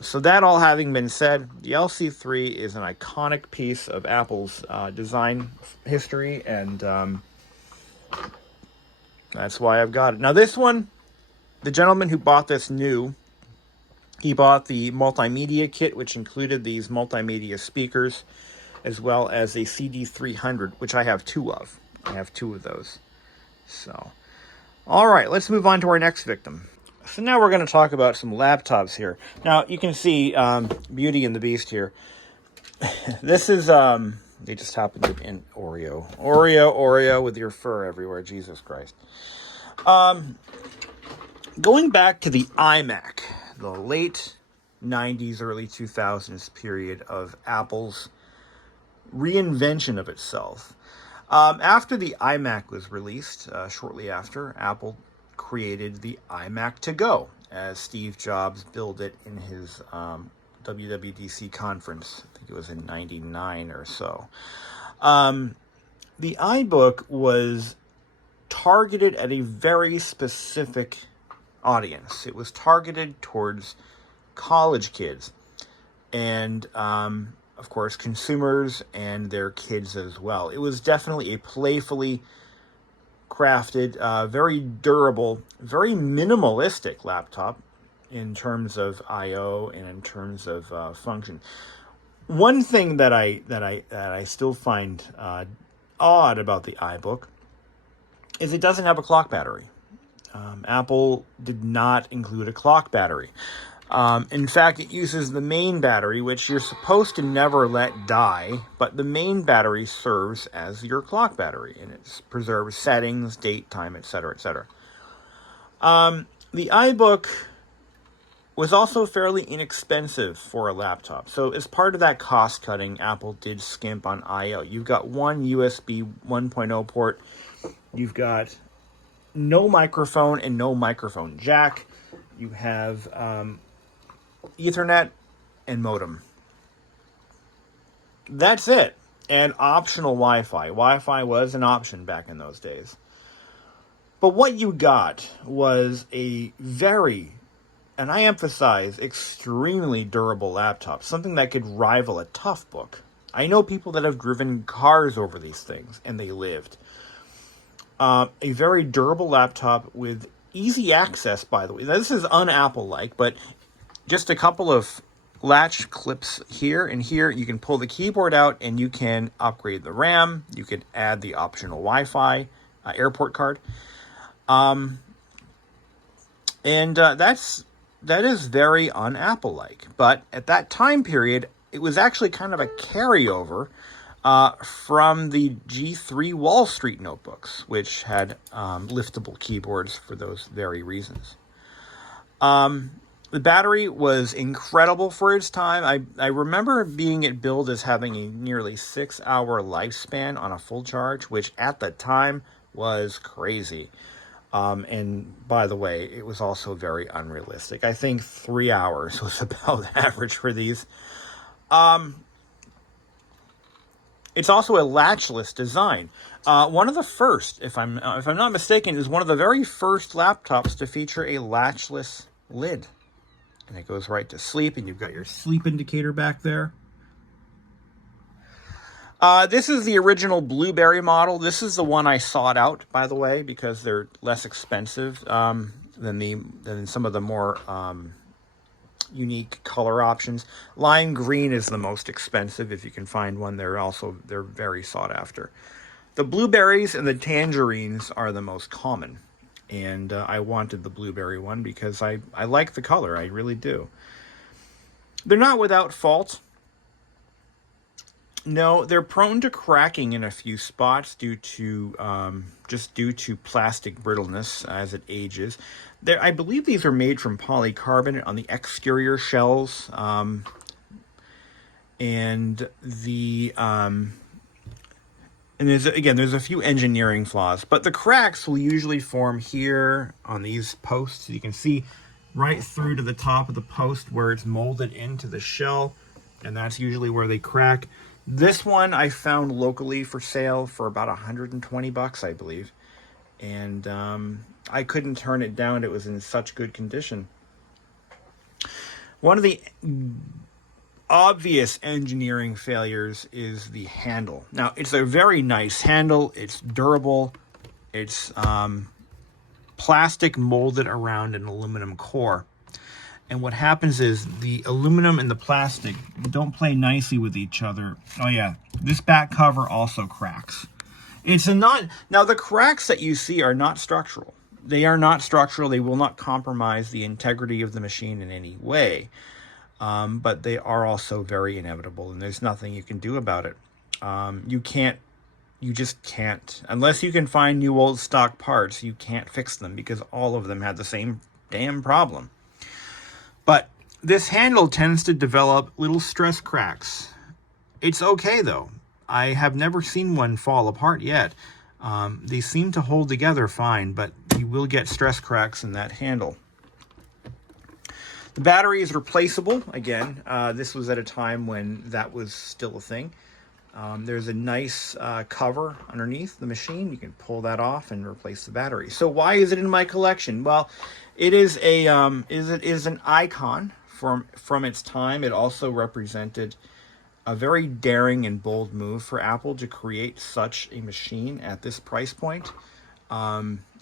So that all having been said, the LC3 is an iconic piece of Apple's design history, and that's why I've got it. Now this one, the gentleman who bought this new, he bought the multimedia kit, which included these multimedia speakers, as well as a CD300, which I have two of. I have two of those. So, all right, let's move on to our next victim. So now we're going to talk about some laptops here. Now, you can see Beauty and the Beast here. This is, they just happened to be in Oreo. Oreo with your fur everywhere, Jesus Christ. Going back to the iMac, the late 90s, early 2000s period of Apple's reinvention of itself. After the iMac was released, shortly after, Apple created the iMac to go, as Steve Jobs billed it in his WWDC conference. I think it was in 99 or so. The iBook was targeted at a very specific audience. It was targeted towards college kids and, of course, consumers and their kids as well. It was definitely a playfully crafted, very durable, very minimalistic laptop in terms of I/O and in terms of function. One thing that I still find odd about the iBook is it doesn't have a clock battery. Apple did not include a clock battery. In fact, it uses the main battery, which you're supposed to never let die, but the main battery serves as your clock battery, and it preserves settings, date, time, etc., etc. The iBook was also fairly inexpensive for a laptop. So as part of that cost cutting, Apple did skimp on I/O. You've got one USB 1.0 port. You've got no microphone and no microphone jack. You have Ethernet and modem. That's it. And optional Wi-Fi. Wi-Fi was an option back in those days. But what you got was a very, and I emphasize, extremely durable laptop. Something that could rival a Toughbook. I know people that have driven cars over these things, and they lived. A very durable laptop with easy access, by the way. Now, this is un-Apple-like, but just a couple of latch clips here and here. You can pull the keyboard out, and you can upgrade the RAM. You can add the optional Wi-Fi airport card. And that is very un-Apple-like. But at that time period, it was actually kind of a carryover from the G3 Wall Street notebooks, which had liftable keyboards for those very reasons. The battery was incredible for its time. I remember being it billed as having a nearly 6-hour lifespan on a full charge, which at the time was crazy. And by the way, it was also very unrealistic. I think 3 hours was about average for these. It's also a latchless design. One of the first, if I'm not mistaken, is one of the very first laptops to feature a latchless lid. And it goes right to sleep, and you've got your sleep indicator back there. This is the original Blueberry model. This is the one I sought out, by the way, because they're less expensive than some of the more unique color options. Lime green is the most expensive. If you can find one, they're very sought after. The blueberries and the tangerines are the most common. and I wanted the blueberry one because I like the color. I really do. They're not without fault. No, they're prone to cracking in a few spots due to just due to plastic brittleness as it ages. I believe these are made from polycarbonate on the exterior shells, and there's a few engineering flaws, but the cracks will usually form here on these posts. You can see right through to the top of the post where it's molded into the shell, and that's usually where they crack. This one I found locally for sale for about 120 bucks, I believe. And I couldn't turn it down. It was in such good condition. One of the obvious engineering failures is the handle. Now, it's a very nice handle. It's durable. It's plastic molded around an aluminum core. And what happens is the aluminum and the plastic don't play nicely with each other. Oh yeah, this back cover also cracks. Now the cracks that you see are not structural. They are not structural. They will not compromise the integrity of the machine in any way. But they are also very inevitable, and there's nothing you can do about it. You just can't. Unless you can find new old stock parts, you can't fix them because all of them had the same damn problem. But this handle tends to develop little stress cracks. It's okay though. I have never seen one fall apart yet. They seem to hold together fine, but you will get stress cracks in that handle. The battery is replaceable. Again, this was at a time when that was still a thing. There's a nice cover underneath the machine. You can pull that off and replace the battery. So why is it in my collection? Well, it is an icon from its time. It also represented a very daring and bold move for Apple to create such a machine at this price point,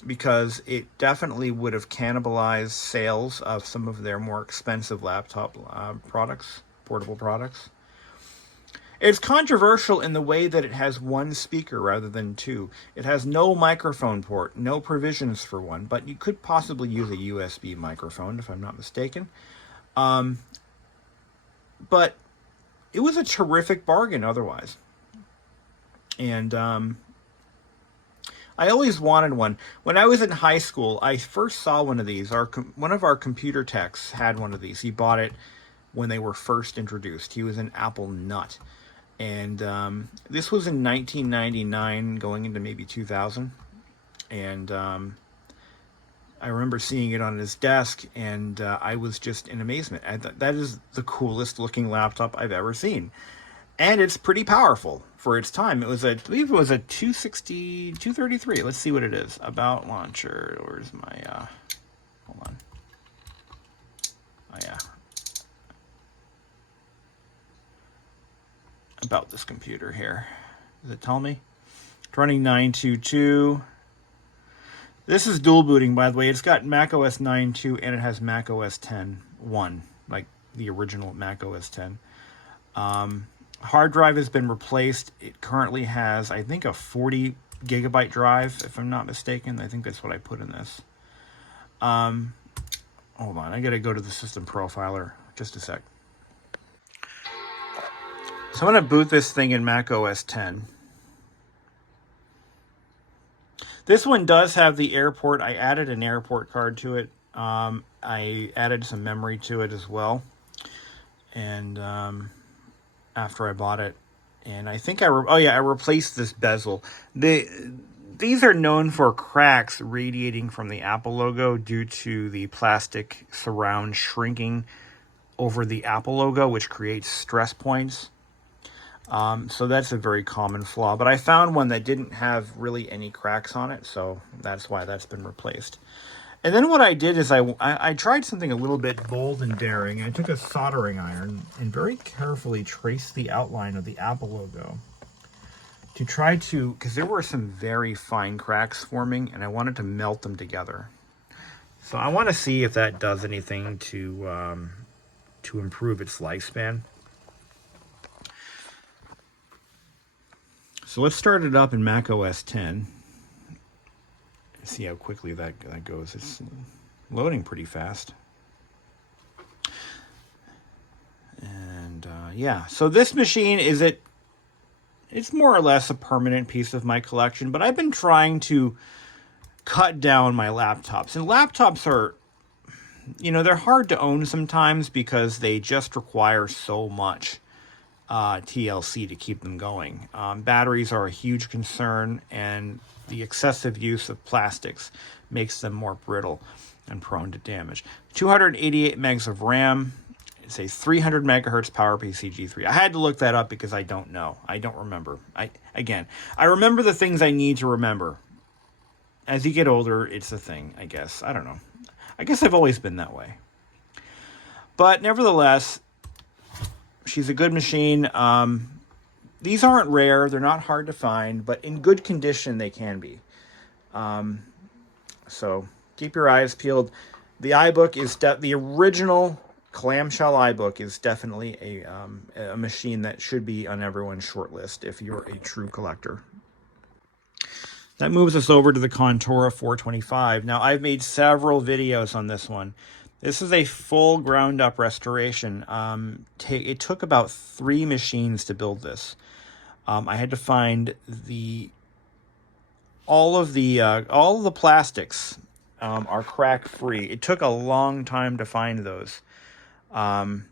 because it definitely would have cannibalized sales of some of their more expensive laptop products, portable products. It's controversial in the way that it has one speaker rather than two. It has no microphone port, no provisions for one, but you could possibly use a USB microphone if I'm not mistaken. But it was a terrific bargain otherwise. And I always wanted one. When I was in high school, I first saw one of these. One of our computer techs had one of these. He bought it when they were first introduced. He was an Apple nut. And this was in 1999, going into maybe 2000. And I remember seeing it on his desk, and I was just in amazement. I thought that is the coolest looking laptop I've ever seen. And it's pretty powerful for its time. I believe it was a 233. Let's see what it is. About launcher. Where's my, hold on. Oh, yeah. About this computer here. Does it tell me? It's running 922. This is dual booting, by the way. It's got Mac OS 9.2 and it has Mac OS 10.1, like the original Mac OS 10. Hard drive has been replaced. It currently has, I think, a 40 gigabyte drive, if I'm not mistaken. I think that's what I put in this. Hold on, I gotta go to the system profiler. Just a sec. So I'm going to boot this thing in Mac OS 10. This one does have the airport. I added an airport card to it. I added some memory to it as well. And after I bought it. And I think I replaced this bezel. These are known for cracks radiating from the Apple logo due to the plastic surround shrinking over the Apple logo, which creates stress points. So that's a very common flaw, but I found one that didn't have really any cracks on it, so that's why that's been replaced. And then what I did is I tried something a little bit bold and daring. I took a soldering iron and very carefully traced the outline of the Apple logo to try to, because there were some very fine cracks forming, and I wanted to melt them together. So I want to see if that does anything to improve its lifespan. So let's start it up in Mac OS 10. See how quickly that goes. It's loading pretty fast. And yeah, so this machine it's more or less a permanent piece of my collection, but I've been trying to cut down my laptops. And laptops are, they're hard to own sometimes because they just require so much TLC to keep them going. Batteries are a huge concern, and the excessive use of plastics makes them more brittle and prone to damage. 288 megs of RAM. It's a 300 megahertz PowerPC G3. I had to look that up because I don't know. I don't remember. I remember the things I need to remember. As you get older, it's a thing, I guess. I don't know. I guess I've always been that way. But nevertheless, she's a good machine. These aren't rare. They're not hard to find, but in good condition, they can be. So keep your eyes peeled. The iBook is the original clamshell iBook is definitely a machine that should be on everyone's short list if you're a true collector. That moves us over to the Contura 425. Now, I've made several videos on this one. This is a full ground-up restoration. It took about 3 machines to build this. I had to find all of the plastics are crack-free. It took a long time to find those. Well,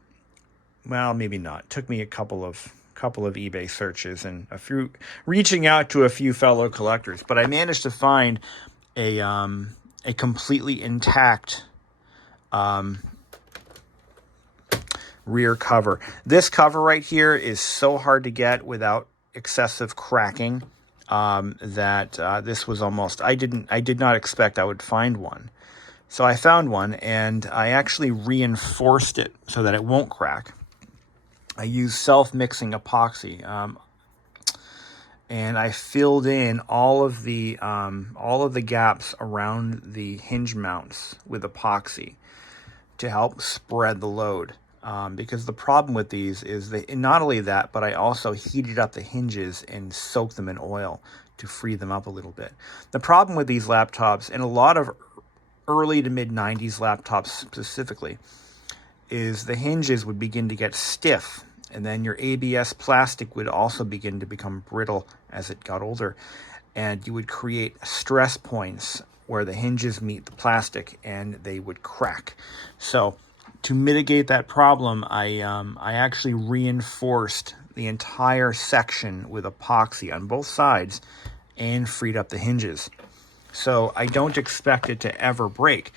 maybe not. It took me a couple of eBay searches and reaching out to a few fellow collectors, but I managed to find a completely intact rear cover. This cover right here is so hard to get without excessive cracking that this was almost, I did not expect I would find one. So I found one, and I actually reinforced it so that it won't crack. I used self-mixing epoxy, and I filled in all of the gaps around the hinge mounts with epoxy to help spread the load. Because the problem with these is not only that, but I also heated up the hinges and soaked them in oil to free them up a little bit. The problem with these laptops, and a lot of early to mid-90s laptops specifically, is the hinges would begin to get stiff, and then your ABS plastic would also begin to become brittle as it got older, and you would create stress points where the hinges meet the plastic and they would crack. So to mitigate that problem, I actually reinforced the entire section with epoxy on both sides and freed up the hinges. So I don't expect it to ever break.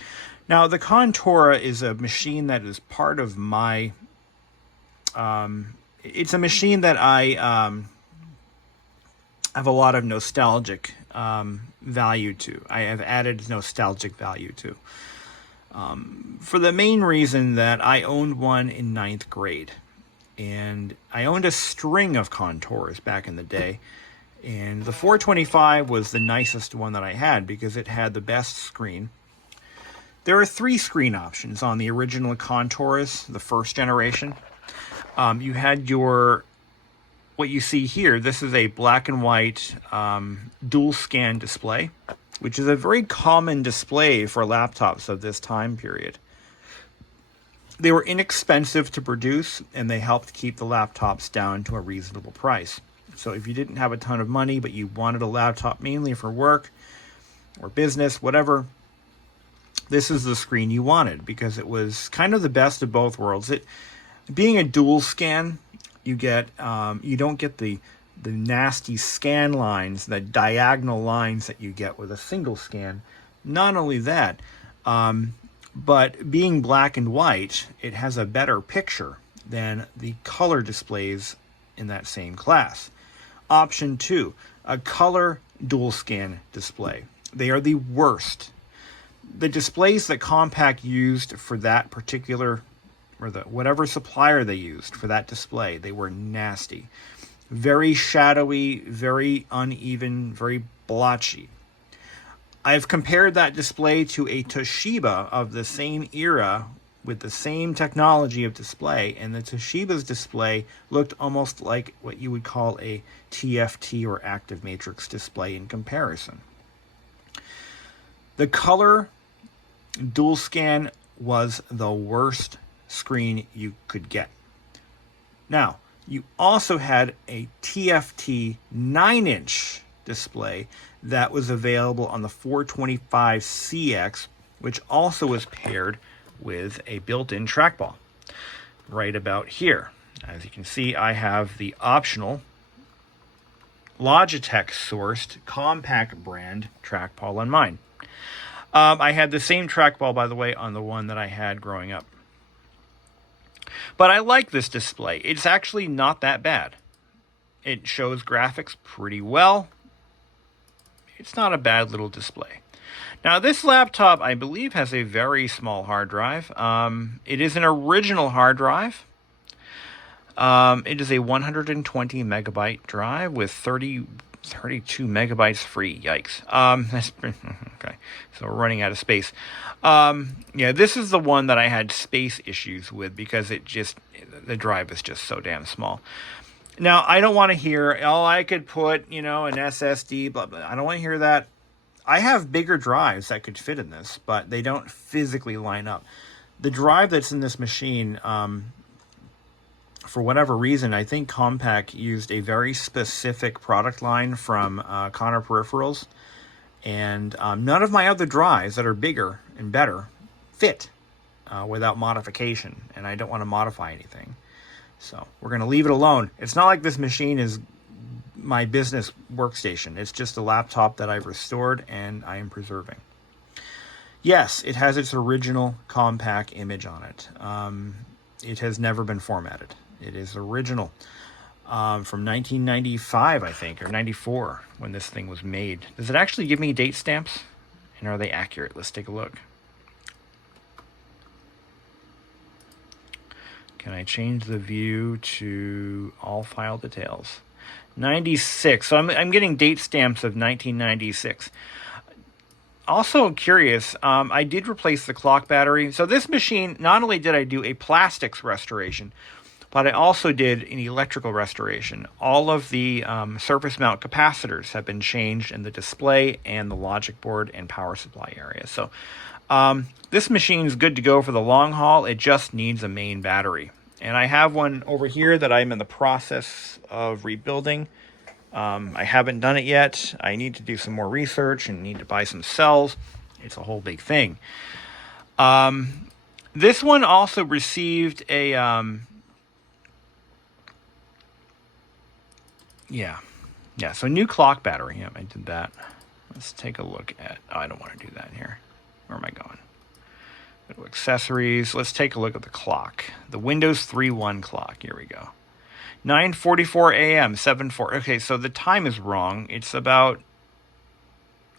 Now, the Contura is a machine that is part of my... it's a machine that I have a lot of nostalgic value to. I have added nostalgic value to. For the main reason that I owned one in 9th grade. And I owned a string of Conturas back in the day. And the 425 was the nicest one that I had because it had the best screen. There are 3 screen options on the original Conturas, the first generation. You had what you see here. This is a black and white dual scan display, which is a very common display for laptops of this time period. They were inexpensive to produce, and they helped keep the laptops down to a reasonable price. So if you didn't have a ton of money, but you wanted a laptop mainly for work or business, whatever, this is the screen you wanted because it was kind of the best of both worlds. Being a dual scan, you don't get the nasty scan lines, the diagonal lines that you get with a single scan. Not only that, but being black and white, it has a better picture than the color displays in that same class. Option 2, a color dual scan display. They are the worst. The displays that Compaq used for that particular, or whatever supplier they used for that display, they were nasty. Very shadowy, very uneven, very blotchy. I've compared that display to a Toshiba of the same era with the same technology of display, and the Toshiba's display looked almost like what you would call a TFT or active matrix display in comparison. The color dual scan was the worst screen you could get. Now, you also had a TFT 9-inch display that was available on the 425CX, which also was paired with a built-in trackball right about here. As you can see, I have the optional Logitech-sourced Compaq brand trackball on mine. I had the same trackball, by the way, on the one that I had growing up. But I like this display. It's actually not that bad. It shows graphics pretty well. It's not a bad little display. Now, this laptop, I believe, has a very small hard drive. It is an original hard drive. It is a 120 megabyte drive with 32 megabytes free. Yikes. That's okay. So we're running out of space. Yeah, this is the one that I had space issues with because the drive is just so damn small. Now, I don't want to hear, oh, I could put, an SSD, blah, blah. I don't want to hear that. I have bigger drives that could fit in this, but they don't physically line up. The drive that's in this machine, for whatever reason, I think Compaq used a very specific product line from Contura Peripherals, and none of my other drives that are bigger and better fit without modification, and I don't want to modify anything. So we're going to leave it alone. It's not like this machine is my business workstation. It's just a laptop that I've restored and I am preserving. Yes, it has its original Compaq image on it. It has never been formatted. It is original from 1995, I think, or 94, when this thing was made. Does it actually give me date stamps? And are they accurate? Let's take a look. Can I change the view to all file details? 96. So I'm getting date stamps of 1996. Also curious, I did replace the clock battery. So this machine, not only did I do a plastics restoration, but I also did an electrical restoration. All of the surface mount capacitors have been changed in the display and the logic board and power supply area. So this machine is good to go for the long haul. It just needs a main battery. And I have one over here that I'm in the process of rebuilding. I haven't done it yet. I need to do some more research and need to buy some cells. It's a whole big thing. This one also received a... so new clock battery. Yep, I did that. Let's take a look at... Oh, I don't want to do that here. Where am I going? Go to accessories. Let's take a look at the clock. The Windows 3.1 clock. Here we go. 9:44 a.m. 7:4. Okay, so the time is wrong. It's about...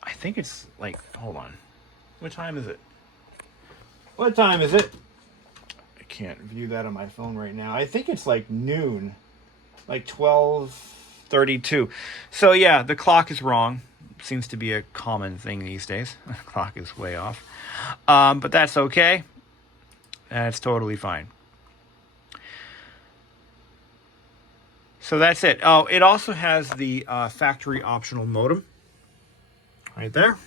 I think it's like... Hold on. What time is it? What time is it? I can't view that on my phone right now. I think it's like noon. Like 12:32. So yeah, the clock is wrong. Seems to be a common thing these days. The clock is way off. But that's okay. That's totally fine. So that's it. Oh, it also has the factory optional modem right there.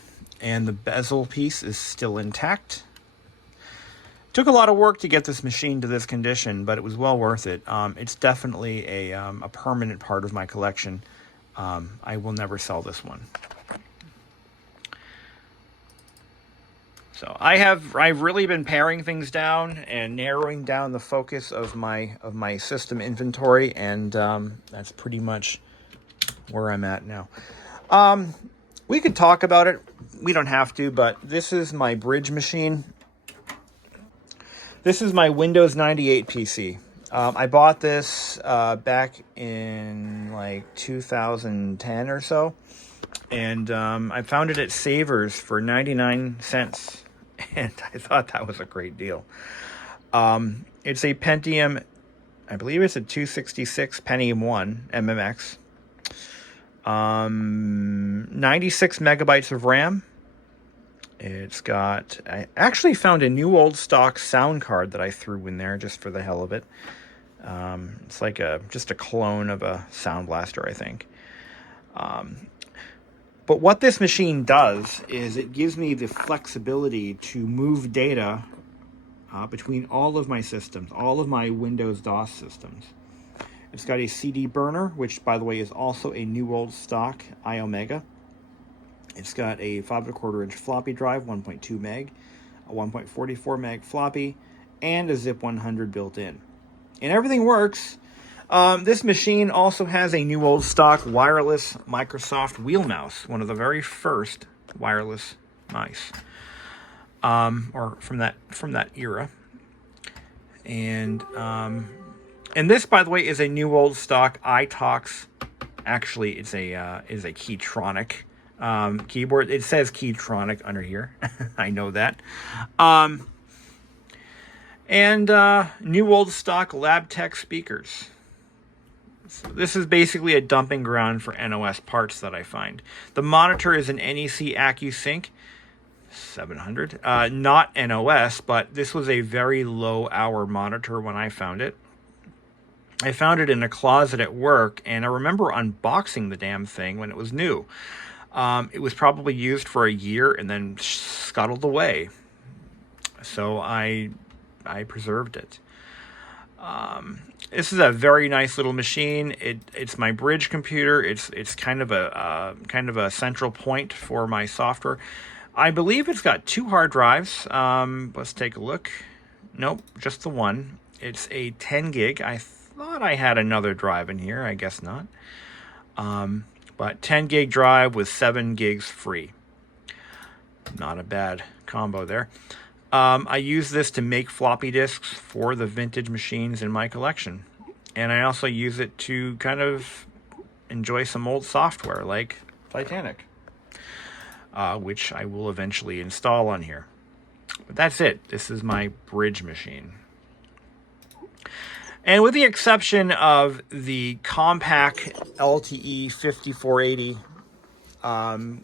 And the bezel piece is still intact. Took a lot of work to get this machine to this condition, but it was well worth it. It's definitely a permanent part of my collection. I will never sell this one. So I've really been paring things down and narrowing down the focus of my system inventory, and that's pretty much where I'm at now. We could talk about it. We don't have to, but this is my bridge machine. This is my Windows 98 PC. I bought this back in like 2010 or so, and I found it at Savers for 99 cents. And I thought that was a great deal. It's a Pentium, I believe it's a 266 Pentium 1 MMX. 96 megabytes of RAM. It's got... I actually found a new old stock sound card that I threw in there just for the hell of it. It's like just a clone of a Sound Blaster, I think. But what this machine does is it gives me the flexibility to move data between all of my systems, all of my Windows DOS systems. It's got a CD burner, which, by the way, is also a new old stock iOmega. It's got a 5¼ inch floppy drive, 1.2 meg, a 1.44 meg floppy, and a Zip 100 built in. And everything works. This machine also has a new old stock wireless Microsoft wheel mouse, one of the very first wireless mice, or from that era. And this, by the way, is a new old stock iTalks. Actually, it's a Keytronic keyboard. It says Keytronic under here. I know that. And new old stock LabTech speakers. So this is basically a dumping ground for NOS parts that I find. The monitor is an NEC AccuSync 700. Not NOS, but this was a very low hour monitor when I found it. I found it in a closet at work, and I remember unboxing the damn thing when it was new. It was probably used for a year and then scuttled away. So I preserved it. This is a very nice little machine. It's my bridge computer. It's kind of a central point for my software. I believe it's got 2 hard drives. Let's take a look. Nope, just the one. It's a 10 gig. I thought I had another drive in here. I guess not. But 10 gig drive with 7 gigs free. Not a bad combo there. I use this to make floppy disks for the vintage machines in my collection. And I also use it to kind of enjoy some old software like Titanic, which I will eventually install on here. But that's it. This is my bridge machine. And with the exception of the Compaq LTE 5480,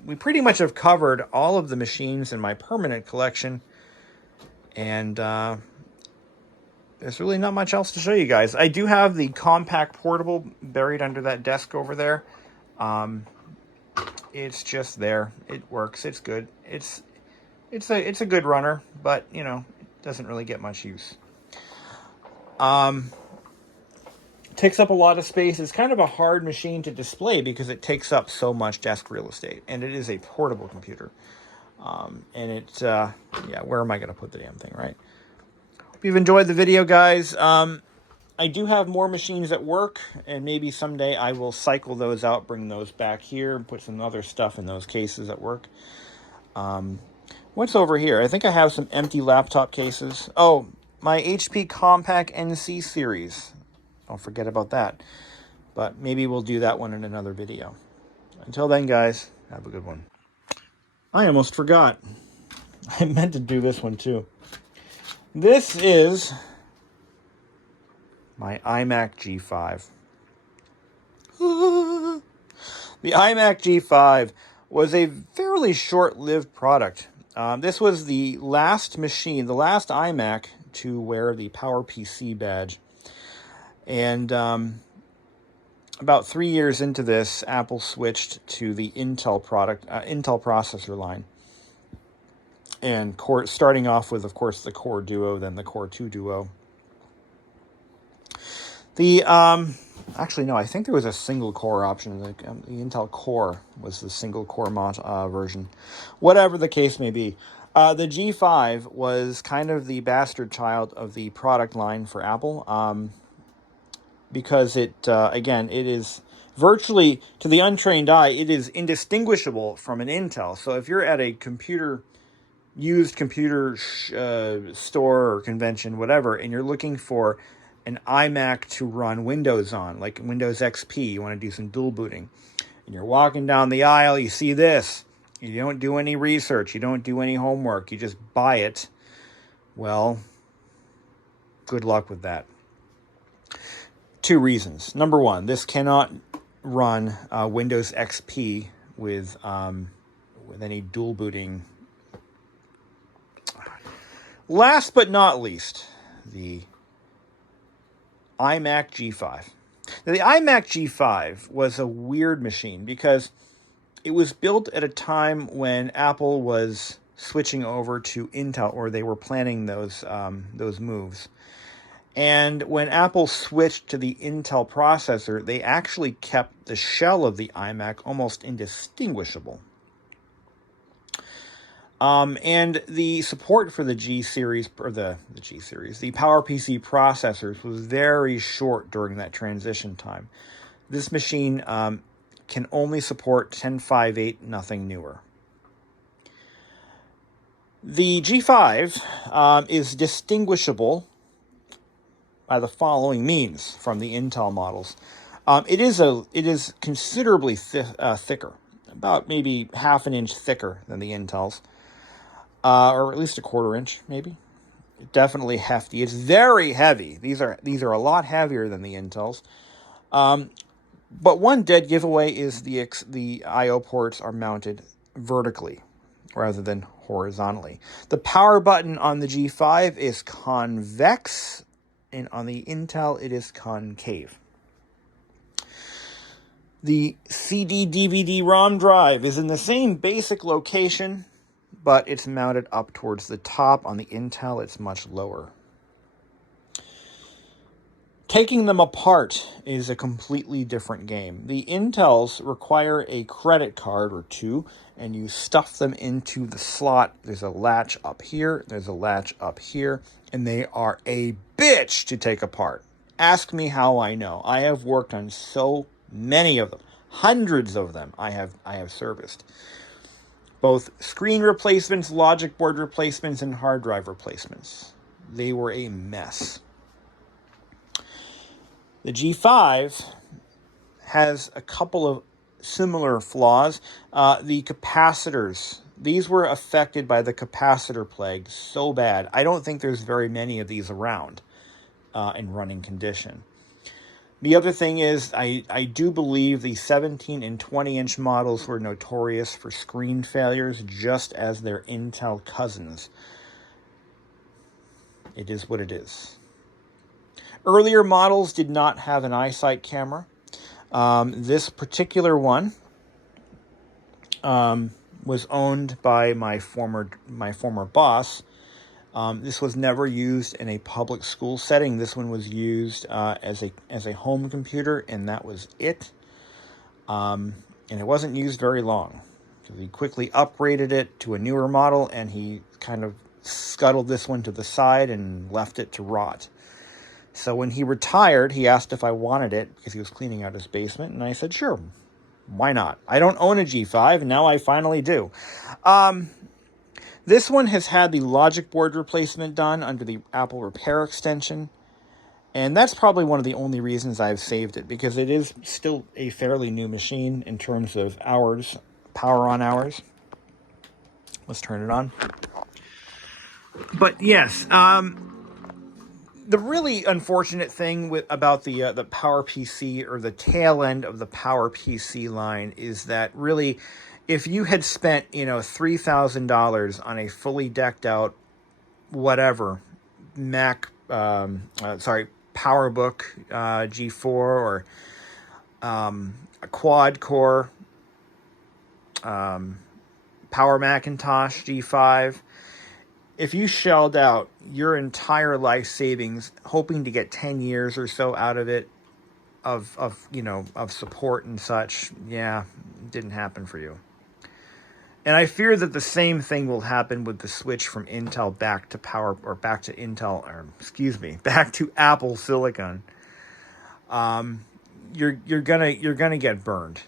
we pretty much have covered all of the machines in my permanent collection. And there's really not much else to show you guys. I do have the Compaq Portable buried under that desk over there. It's just there. It works. It's good. It's a good runner, but you know, it doesn't really get much use. Takes up a lot of space. It's kind of a hard machine to display because it takes up so much desk real estate, and it is a portable computer. And it's, yeah, where am I going to put the damn thing, right? Hope you've enjoyed the video, guys. I do have more machines at work, and maybe someday I will cycle those out, bring those back here, and put some other stuff in those cases at work. What's over here? I think I have some empty laptop cases. Oh, my HP Compaq NC series. Don't forget about that. But maybe we'll do that one in another video. Until then, guys, have a good one. I almost forgot. I meant to do this one too. This is my iMac G5. The iMac G5 was a fairly short-lived product. This was the last machine, the last iMac to wear the PowerPC badge. And about 3 years into this, Apple switched to the Intel Intel processor line. And starting off with, of course, the Core Duo, then the Core 2 Duo. The actually no, I think there was a single core option. The Intel Core was the single core version. Whatever the case may be, the G5 was kind of the bastard child of the product line for Apple. Because it, again, it is virtually, to the untrained eye, it is indistinguishable from an Intel. So if you're at a used computer store or convention, whatever, and you're looking for an iMac to run Windows on, like Windows XP, you want to do some dual booting, and you're walking down the aisle, you see this, you don't do any research, you don't do any homework, you just buy it, well, good luck with that. 2 reasons. Number one, this cannot run Windows XP with any dual booting. Last but not least, the iMac G5. Now, the iMac G5 was a weird machine because it was built at a time when Apple was switching over to Intel, or they were planning those moves. And when Apple switched to the Intel processor, they actually kept the shell of the iMac almost indistinguishable. And the support for the G series, or the PowerPC processors was very short during that transition time. This machine can only support 10.5.8, nothing newer. The G5 is distinguishable by the following means from the Intel models. It is considerably thicker, about maybe half an inch thicker than the Intels. Or at least a quarter inch, maybe. Definitely hefty. It's very heavy. These are a lot heavier than the Intels. But one dead giveaway is the I/O ports are mounted vertically rather than horizontally. The power button on the G5 is convex, and on the Intel it is concave. The CD/DVD-ROM drive is in the same basic location, but it's mounted up towards the top. On the Intel, it's much lower. Taking them apart is a completely different game. The Intels require a credit card or two, and you stuff them into the slot. There's a latch up here, there's a latch up here, and they are a bitch to take apart. Ask me how I know. I have worked on so many of them. Hundreds of them I have serviced. Both screen replacements, logic board replacements, and hard drive replacements. They were a mess. The G5 has a couple of similar flaws. The capacitors, these were affected by the capacitor plague so bad. I don't think there's very many of these around in running condition. The other thing is, I do believe the 17 and 20-inch models were notorious for screen failures, just as their Intel cousins. It is what it is. Earlier models did not have an iSight camera. This particular one was owned by my former boss. This was never used in a public school setting. This one was used as a home computer, and that was it. And it wasn't used very long. So he quickly upgraded it to a newer model, and he kind of scuttled this one to the side and left it to rot. So when he retired, he asked if I wanted it because he was cleaning out his basement, and I said, sure, why not? I don't own a G5, and now I finally do. This one has had the logic board replacement done under the Apple Repair extension, and that's probably one of the only reasons I've saved it, because it is still a fairly new machine in terms of hours, power on hours. Let's turn it on. But yes, the really unfortunate thing about the PowerPC, or the tail end of the PowerPC line, is that really, if you had spent, $3,000 on a fully decked out, whatever, PowerBook G4, or a quad core Power Macintosh G5, if you shelled out your entire life savings hoping to get 10 years or so out of it, of support and such, it didn't happen for you. And I fear that the same thing will happen with the switch from Intel back to Apple Silicon. You're gonna get burned.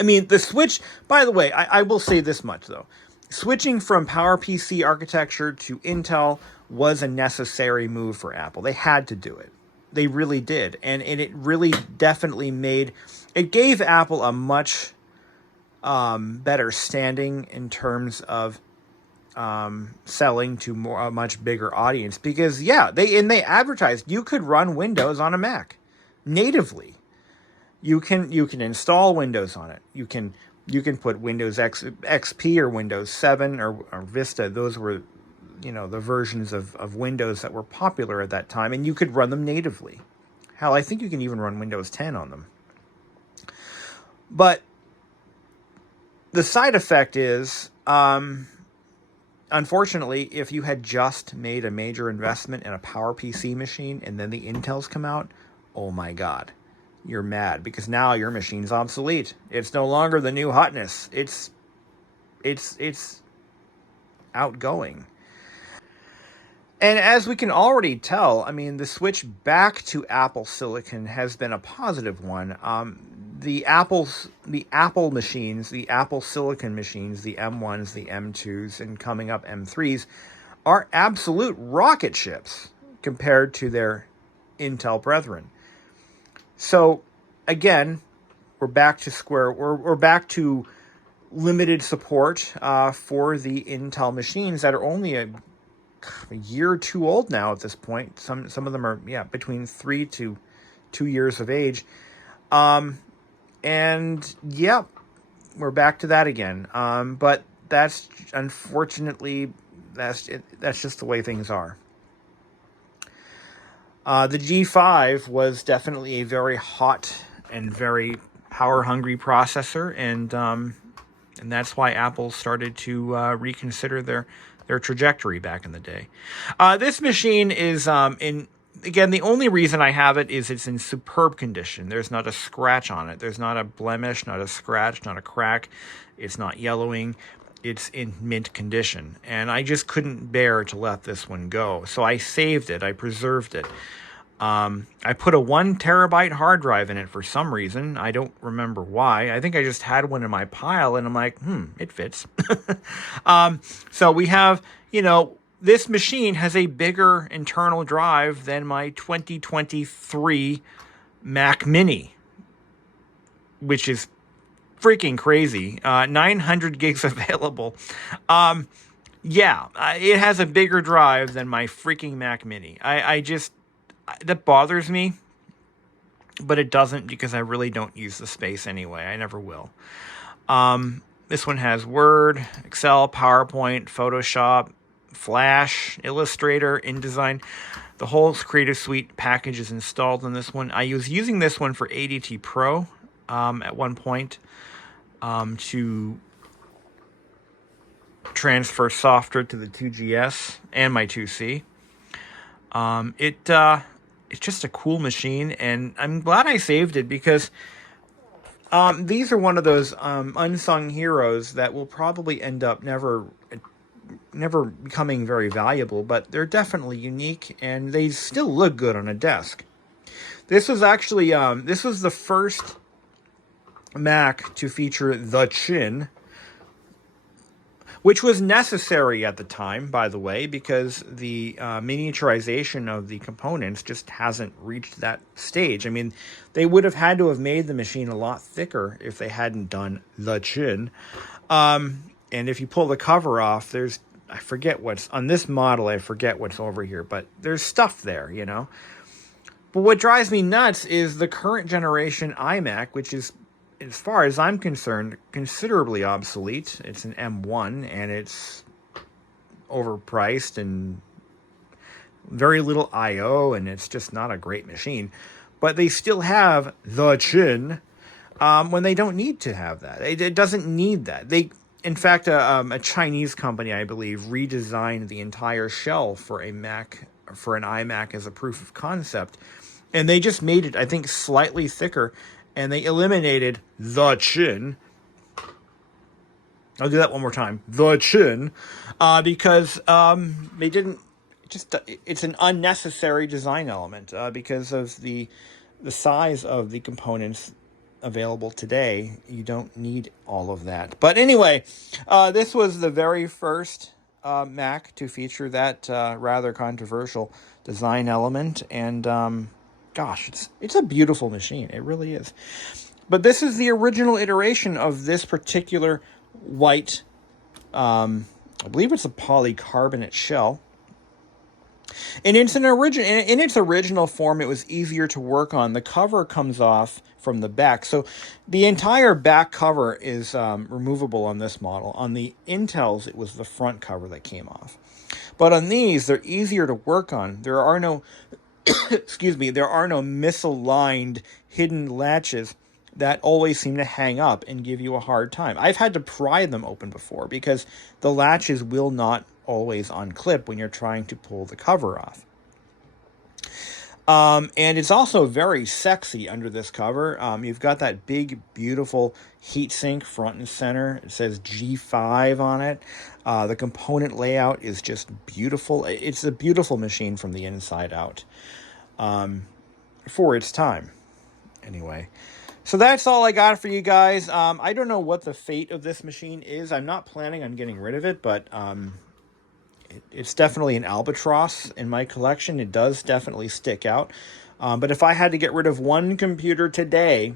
I mean, the switch, by the way, I will say this much though. Switching from PowerPC architecture to Intel was a necessary move for Apple. They had to do it. They really did. And it really definitely gave Apple a much better standing in terms of selling to a much bigger audience. Because, they advertised you could run Windows on a Mac natively. You can install Windows on it. You can put Windows XP or Windows 7 or Vista. Those were, the versions of Windows that were popular at that time, and you could run them natively. Hell, I think you can even run Windows 10 on them. But The side effect is, unfortunately, if you had just made a major investment in a PowerPC machine and then the Intels come out, oh my God, you're mad because now your machine's obsolete. It's no longer the new hotness. It's outgoing. And as we can already tell, I mean, the switch back to Apple Silicon has been a positive one. The Apple machines, the Apple Silicon machines, the M1s, the M2s, and coming up M3s, are absolute rocket ships compared to their Intel brethren. So, again, we're back to limited support for the Intel machines that are only a year or two old now at this point. Some of them are between 3 to 2 years of age. And we're back to that again. But that's unfortunately that's just the way things are. The G5 was definitely a very hot and very power-hungry processor, and that's why Apple started to reconsider their trajectory back in the day. This machine is again, the only reason I have it is it's in superb condition. There's not a scratch on it. There's not a blemish, not a scratch, not a crack. It's not yellowing. It's in mint condition. And I just couldn't bear to let this one go. So I saved it. I preserved it. I put a 1 terabyte hard drive in it for some reason. I don't remember why. I think I just had one in my pile and I'm like, it fits. So we have, this machine has a bigger internal drive than my 2023 Mac Mini, which is freaking crazy. 900 gigs available. It has a bigger drive than my freaking Mac Mini. That bothers me, but it doesn't because I really don't use the space anyway. I never will. This one has Word, Excel, PowerPoint, Photoshop, Flash, Illustrator, InDesign. The whole Creative Suite package is installed on this one. I was using this one for ADT Pro at one point to transfer software to the 2GS and my 2C. It's just a cool machine, and I'm glad I saved it because these are one of those unsung heroes that will probably end up never becoming very valuable, but they're definitely unique, and they still look good on a desk. This was actually this was the first Mac to feature the chin, which was necessary at the time, by the way, because the miniaturization of the components just hasn't reached that stage. I mean, they would have had to have made the machine a lot thicker if they hadn't done the chin. And if you pull the cover off, I forget what's on this model. I forget what's over here, but there's stuff there, But what drives me nuts is the current generation iMac, which is, as far as I'm concerned, considerably obsolete. It's an M1, and it's overpriced and very little I/O, and it's just not a great machine. But they still have the chin when they don't need to have that. It doesn't need that. In fact, a Chinese company, I believe, redesigned the entire shell for an iMac as a proof of concept, and they just made it, I think, slightly thicker. And they eliminated the chin. I'll do that one more time. The chin. Because they didn't... It's an unnecessary design element because of the size of the components available today. You don't need all of that. But anyway, this was the very first Mac to feature that rather controversial design element. And... gosh, it's a beautiful machine. It really is. But this is the original iteration of this particular white, I believe it's a polycarbonate shell. And it's in its original form, it was easier to work on. The cover comes off from the back. So the entire back cover is removable on this model. On the Intels, it was the front cover that came off. But on these, they're easier to work on. There are no... there are no misaligned hidden latches that always seem to hang up and give you a hard time. I've had to pry them open before because the latches will not always unclip when you're trying to pull the cover off. And it's also very sexy under this cover. You've got that big, beautiful heatsink front and center. It says G5 on it. The component layout is just beautiful. It's a beautiful machine from the inside out for its time. Anyway, so that's all I got for you guys. I don't know what the fate of this machine is. I'm not planning on getting rid of it, but it's definitely an albatross in my collection. It does definitely stick out. But if I had to get rid of one computer today,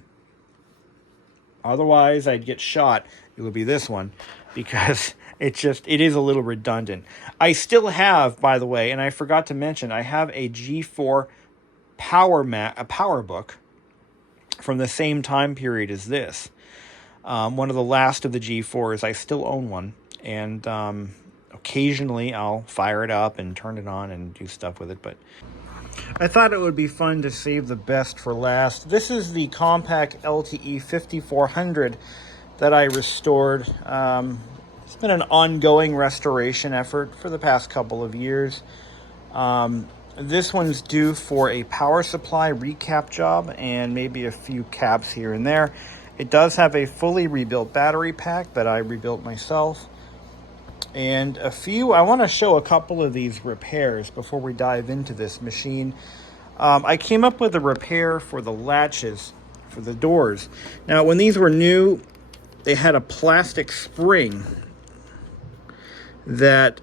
otherwise I'd get shot, it would be this one, because it is a little redundant. I still have, by the way, and I forgot to mention, I have a G4 PowerBook from the same time period as this. One of the last of the G4s. I still own one, and occasionally I'll fire it up and turn it on and do stuff with it, but I thought it would be fun to save the best for last. This is the Compaq LTE 5400 that I restored. It's been an ongoing restoration effort for the past couple of years. This one's due for a power supply recap job and maybe a few caps here and there. It does have a fully rebuilt battery pack that I rebuilt myself. And I want to show a couple of these repairs before we dive into this machine. I came up with a repair for the latches for the doors. Now, when these were new, they had a plastic spring that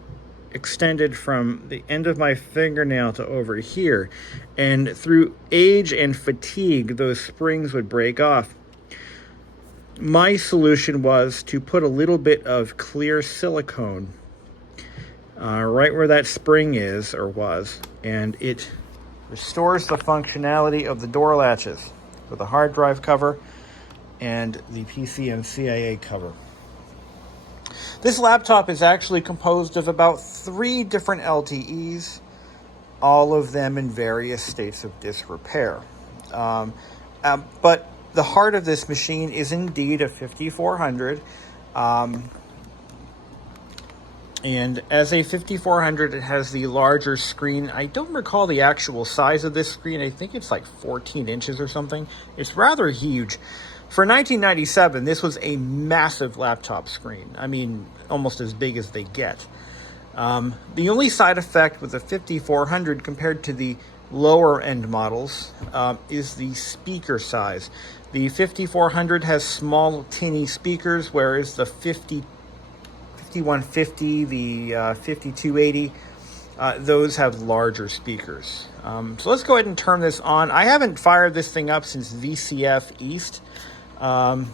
extended from the end of my fingernail to over here, and through age and fatigue those springs would break off. My solution was to put a little bit of clear silicone right where that spring is or was, and it restores the functionality of the door latches with a hard drive cover and the PCMCIA cover. This laptop is actually composed of about 3 different LTEs, all of them in various states of disrepair. But the heart of this machine is indeed a 5400. And as a 5400, it has the larger screen. I don't recall the actual size of this screen. I think it's like 14 inches or something. It's rather huge. For 1997, this was a massive laptop screen. I mean, almost as big as they get. The only side effect with the 5400 compared to the lower end models is the speaker size. The 5400 has small, tinny speakers, whereas the 5150, the 5280, those have larger speakers. So let's go ahead and turn this on. I haven't fired this thing up since VCF East a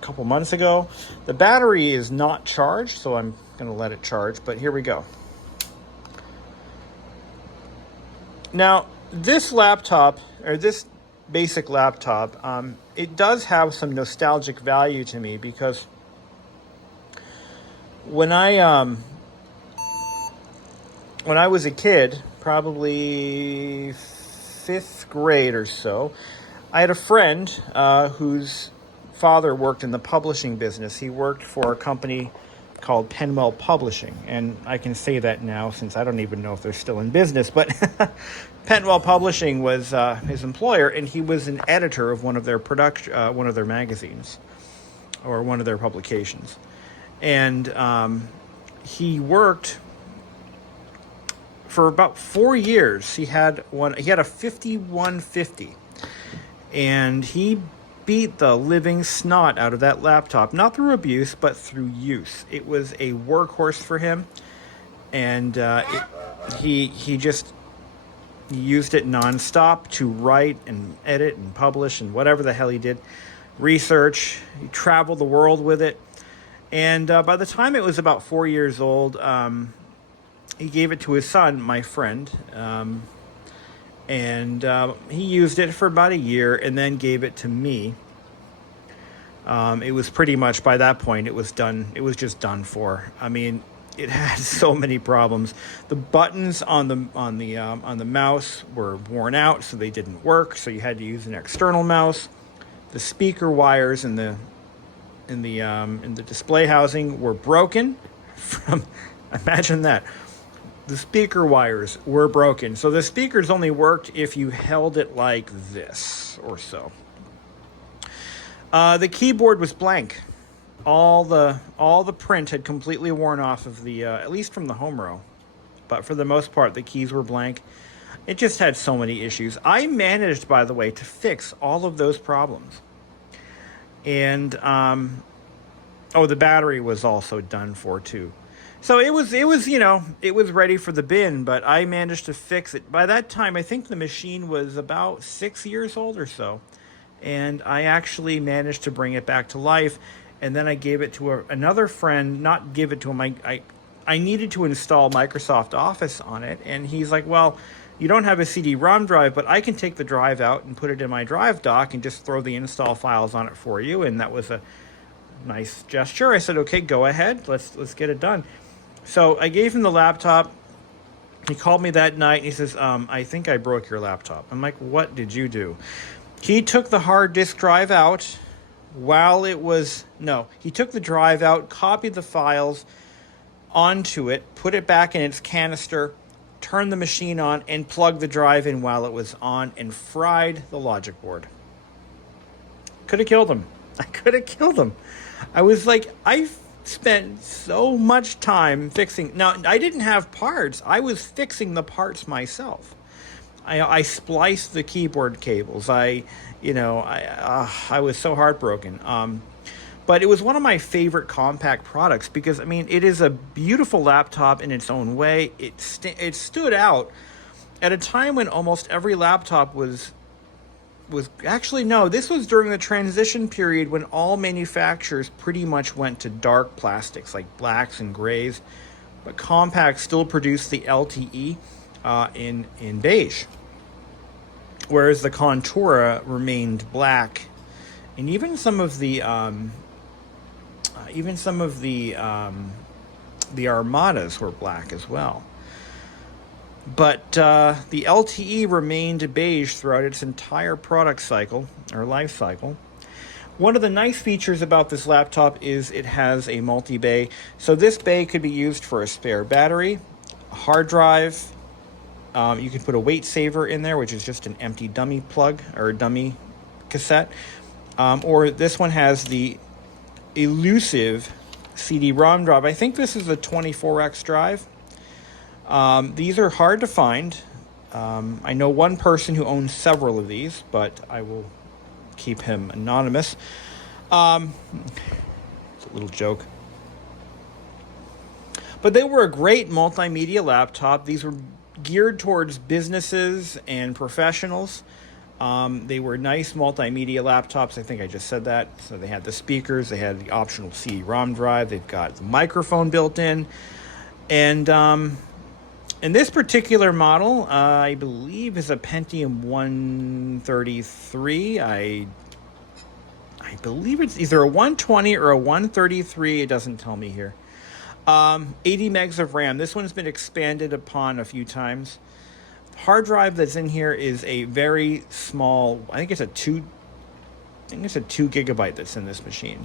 couple months ago. The battery is not charged, so I'm going to let it charge, but here we go. Now, this laptop, or this basic laptop, it does have some nostalgic value to me because when I was a kid, probably 5th grade or so, I had a friend whose father worked in the publishing business. He worked for a company called Penwell Publishing, and I can say that now since I don't even know if they're still in business, but Penwell Publishing was his employer, and he was an editor of one of their magazines or one of their publications. And he worked for about 4 years. He had a 5150, and he beat the living snot out of that laptop, not through abuse, but through use. It was a workhorse for him, and he used it nonstop to write and edit and publish and whatever the hell he did, research. He traveled the world with it, and by the time it was about 4 years old, he gave it to his son, my friend, and he used it for about a year and then gave it to me. It was pretty much, by that point, it was done. It was just done for. I mean, it had so many problems. The buttons on the mouse were worn out, so they didn't work. So you had to use an external mouse. The speaker wires in the display housing were broken. Imagine that. The speaker wires were broken. So the speakers only worked if you held it like this or so. The keyboard was blank. All the print had completely worn off of the, at least from the home row. But for the most part, the keys were blank. It just had so many issues. I managed, by the way, to fix all of those problems. And, the battery was also done for too. So it was ready for the bin, but I managed to fix it. By that time, I think the machine was about 6 years old or so. And I actually managed to bring it back to life. And then I gave it to another friend, not give it to him. I needed to install Microsoft Office on it. And he's like, well, you don't have a CD-ROM drive, but I can take the drive out and put it in my drive dock and just throw the install files on it for you. And that was a nice gesture. I said, okay, go ahead. Let's get it done. So I gave him the laptop. He called me that night and he says, I think I broke your laptop. I'm like, what did you do? He took the hard disk drive out he took the drive out, copied the files onto it, put it back in its canister, turned the machine on, and plugged the drive in while it was on, and fried the logic board. Could have killed him. I could have killed him. I was like, I spent so much time fixing. Now, I didn't have parts. I was fixing the parts myself. I spliced the keyboard cables. I was so heartbroken. But it was one of my favorite Compaq products because, I mean, it is a beautiful laptop in its own way. It stood out at a time when almost every laptop was actually, no, this was during the transition period when all manufacturers pretty much went to dark plastics like blacks and grays. But Compaq still produced the LTE in beige, whereas the Contura remained black, and even some of the Armadas were black as well. But the LTE remained beige throughout its entire product cycle or life cycle. One of the nice features about this laptop is it has a multi-bay. So this bay could be used for a spare battery, a hard drive. You can put a weight saver in there, which is just an empty dummy plug or a dummy cassette. Or this one has the elusive CD-ROM drive. I think this is a 24X drive. These are hard to find. I know one person who owns several of these, but I will keep him anonymous. It's a little joke. But they were a great multimedia laptop. These were geared towards businesses and professionals. They were nice multimedia laptops. I think I just said that. So they had the speakers, they had the optional CD-ROM drive, they've got the microphone built in. And in this particular model, I believe is a Pentium 133. I believe it's either a 120 or a 133. It doesn't tell me here. 80 megs of RAM. This one's been expanded upon a few times. Hard drive that's in here is a very small, I think it's a 2 gigabyte that's in this machine.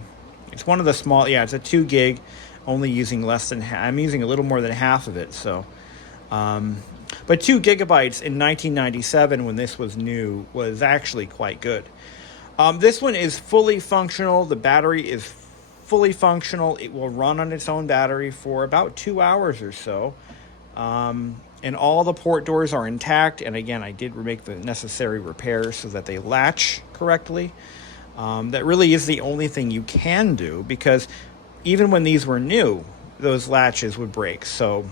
It's one of the small, it's a 2 gig, only using less than half. I'm using a little more than half of it, so. But 2 gigabytes in 1997 when this was new was actually quite good. This one is fully functional. The battery is fully functional. It will run on its own battery for about 2 hours or so. And all the port doors are intact. And again, I did make the necessary repairs so that they latch correctly. That really is the only thing you can do, because even when these were new, those latches would break. So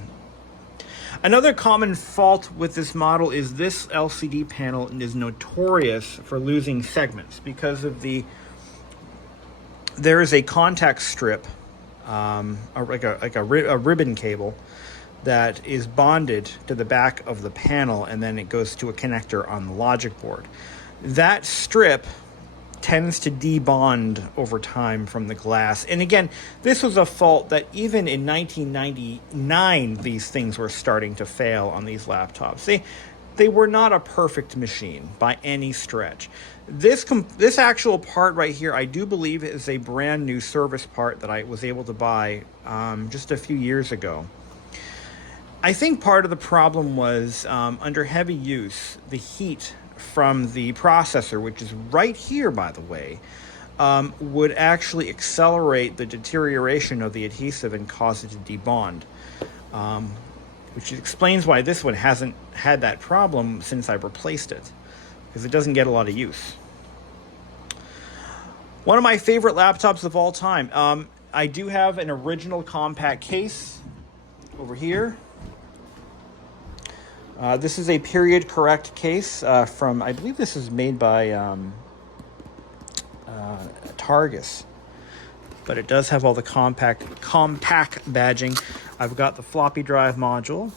another common fault with this model is this LCD panel is notorious for losing segments because of there is a contact strip, like a ribbon cable that is bonded to the back of the panel, and then it goes to a connector on the logic board. That strip tends to debond over time from the glass. And again, this was a fault that even in 1999, these things were starting to fail on these laptops. they were not a perfect machine by any stretch. This actual part right here, I do believe is a brand new service part that I was able to buy just a few years ago. I think part of the problem was under heavy use, the heat from the processor, which is right here, by the way, would actually accelerate the deterioration of the adhesive and cause it to debond, which explains why this one hasn't had that problem since I replaced it, because it doesn't get a lot of use. One of my favorite laptops of all time. I do have an original Compaq case over here. This is a period correct case from, I believe this is made by Targus, but it does have all the Compaq badging. I've got the floppy drive module.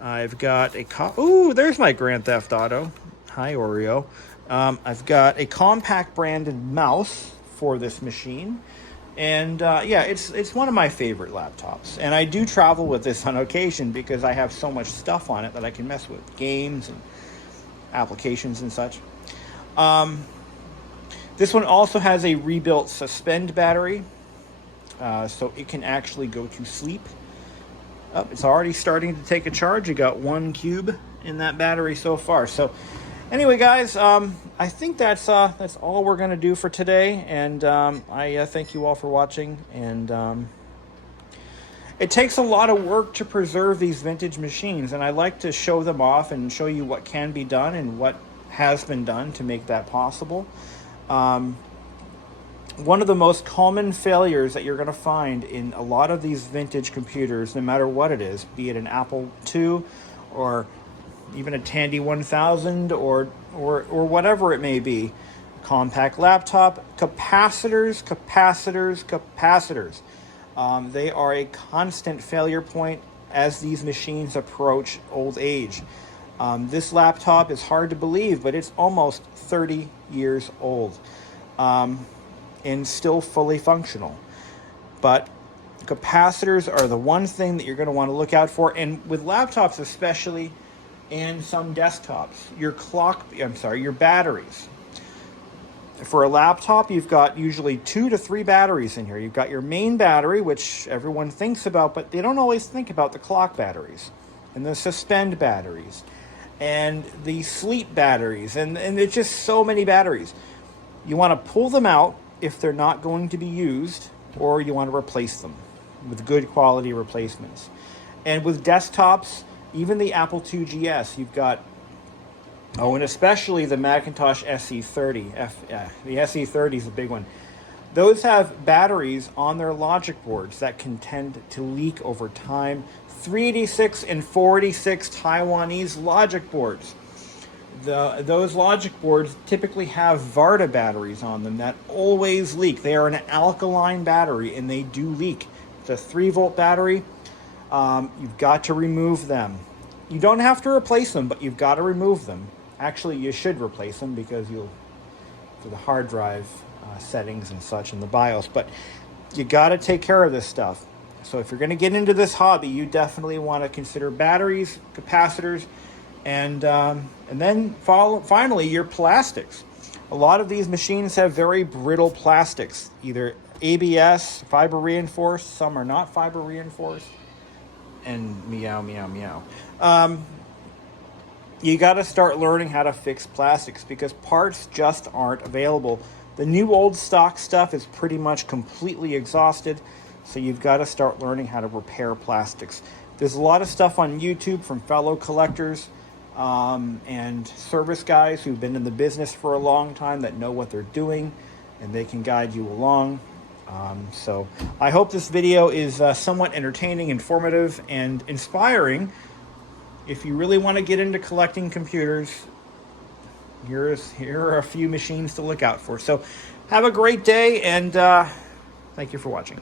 I've got a ooh, there's my Grand Theft Auto. Hi, Oreo. I've got a Compaq branded mouse for this machine. And yeah, it's one of my favorite laptops. And I do travel with this on occasion because I have so much stuff on it that I can mess with. Games and applications and such. This one also has a rebuilt suspend battery. So it can actually go to sleep. Oh, it's already starting to take a charge. You got 1 cube in that battery so far. So anyway, guys, I think that's all we're going to do for today. And I thank you all for watching. And it takes a lot of work to preserve these vintage machines. And I like to show them off and show you what can be done and what has been done to make that possible. One of the most common failures that you're going to find in a lot of these vintage computers, no matter what it is, be it an Apple II or even a Tandy 1000 or whatever it may be, Compaq laptop, capacitors. They are a constant failure point as these machines approach old age. This laptop is hard to believe, but it's almost 30 years old. And still fully functional. But capacitors are the one thing that you're going to want to look out for, and with laptops especially, and some desktops, your batteries. For a laptop, you've got usually 2 to 3 batteries in here. You've got your main battery, which everyone thinks about, but they don't always think about the clock batteries and the suspend batteries and the sleep batteries, and it's just so many batteries. You want to pull them out if they're not going to be used, or you want to replace them with good quality replacements. And with desktops, even the Apple II GS, you've got, and especially the Macintosh SE30. The SE30 is a big one. Those have batteries on their logic boards that can tend to leak over time. 386 and 486 Taiwanese logic boards. Those logic boards typically have Varta batteries on them that always leak. They are an alkaline battery and they do leak. It's a 3-volt battery. You've got to remove them. You don't have to replace them, but you've got to remove them. Actually, you should replace them because for the hard drive settings and such in the BIOS. But you got to take care of this stuff. So if you're going to get into this hobby, you definitely want to consider batteries, capacitors, and then finally, your plastics. A lot of these machines have very brittle plastics, either ABS, fiber reinforced, some are not fiber reinforced, and meow, meow, meow. You got to start learning how to fix plastics because parts just aren't available. The new old stock stuff is pretty much completely exhausted, so you've got to start learning how to repair plastics. There's a lot of stuff on YouTube from fellow collectors and service guys who've been in the business for a long time that know what they're doing, and they can guide you along. So I hope this video is somewhat entertaining, informative, and inspiring. If you really want to get into collecting computers, here are a few machines to look out for. So have a great day, and thank you for watching.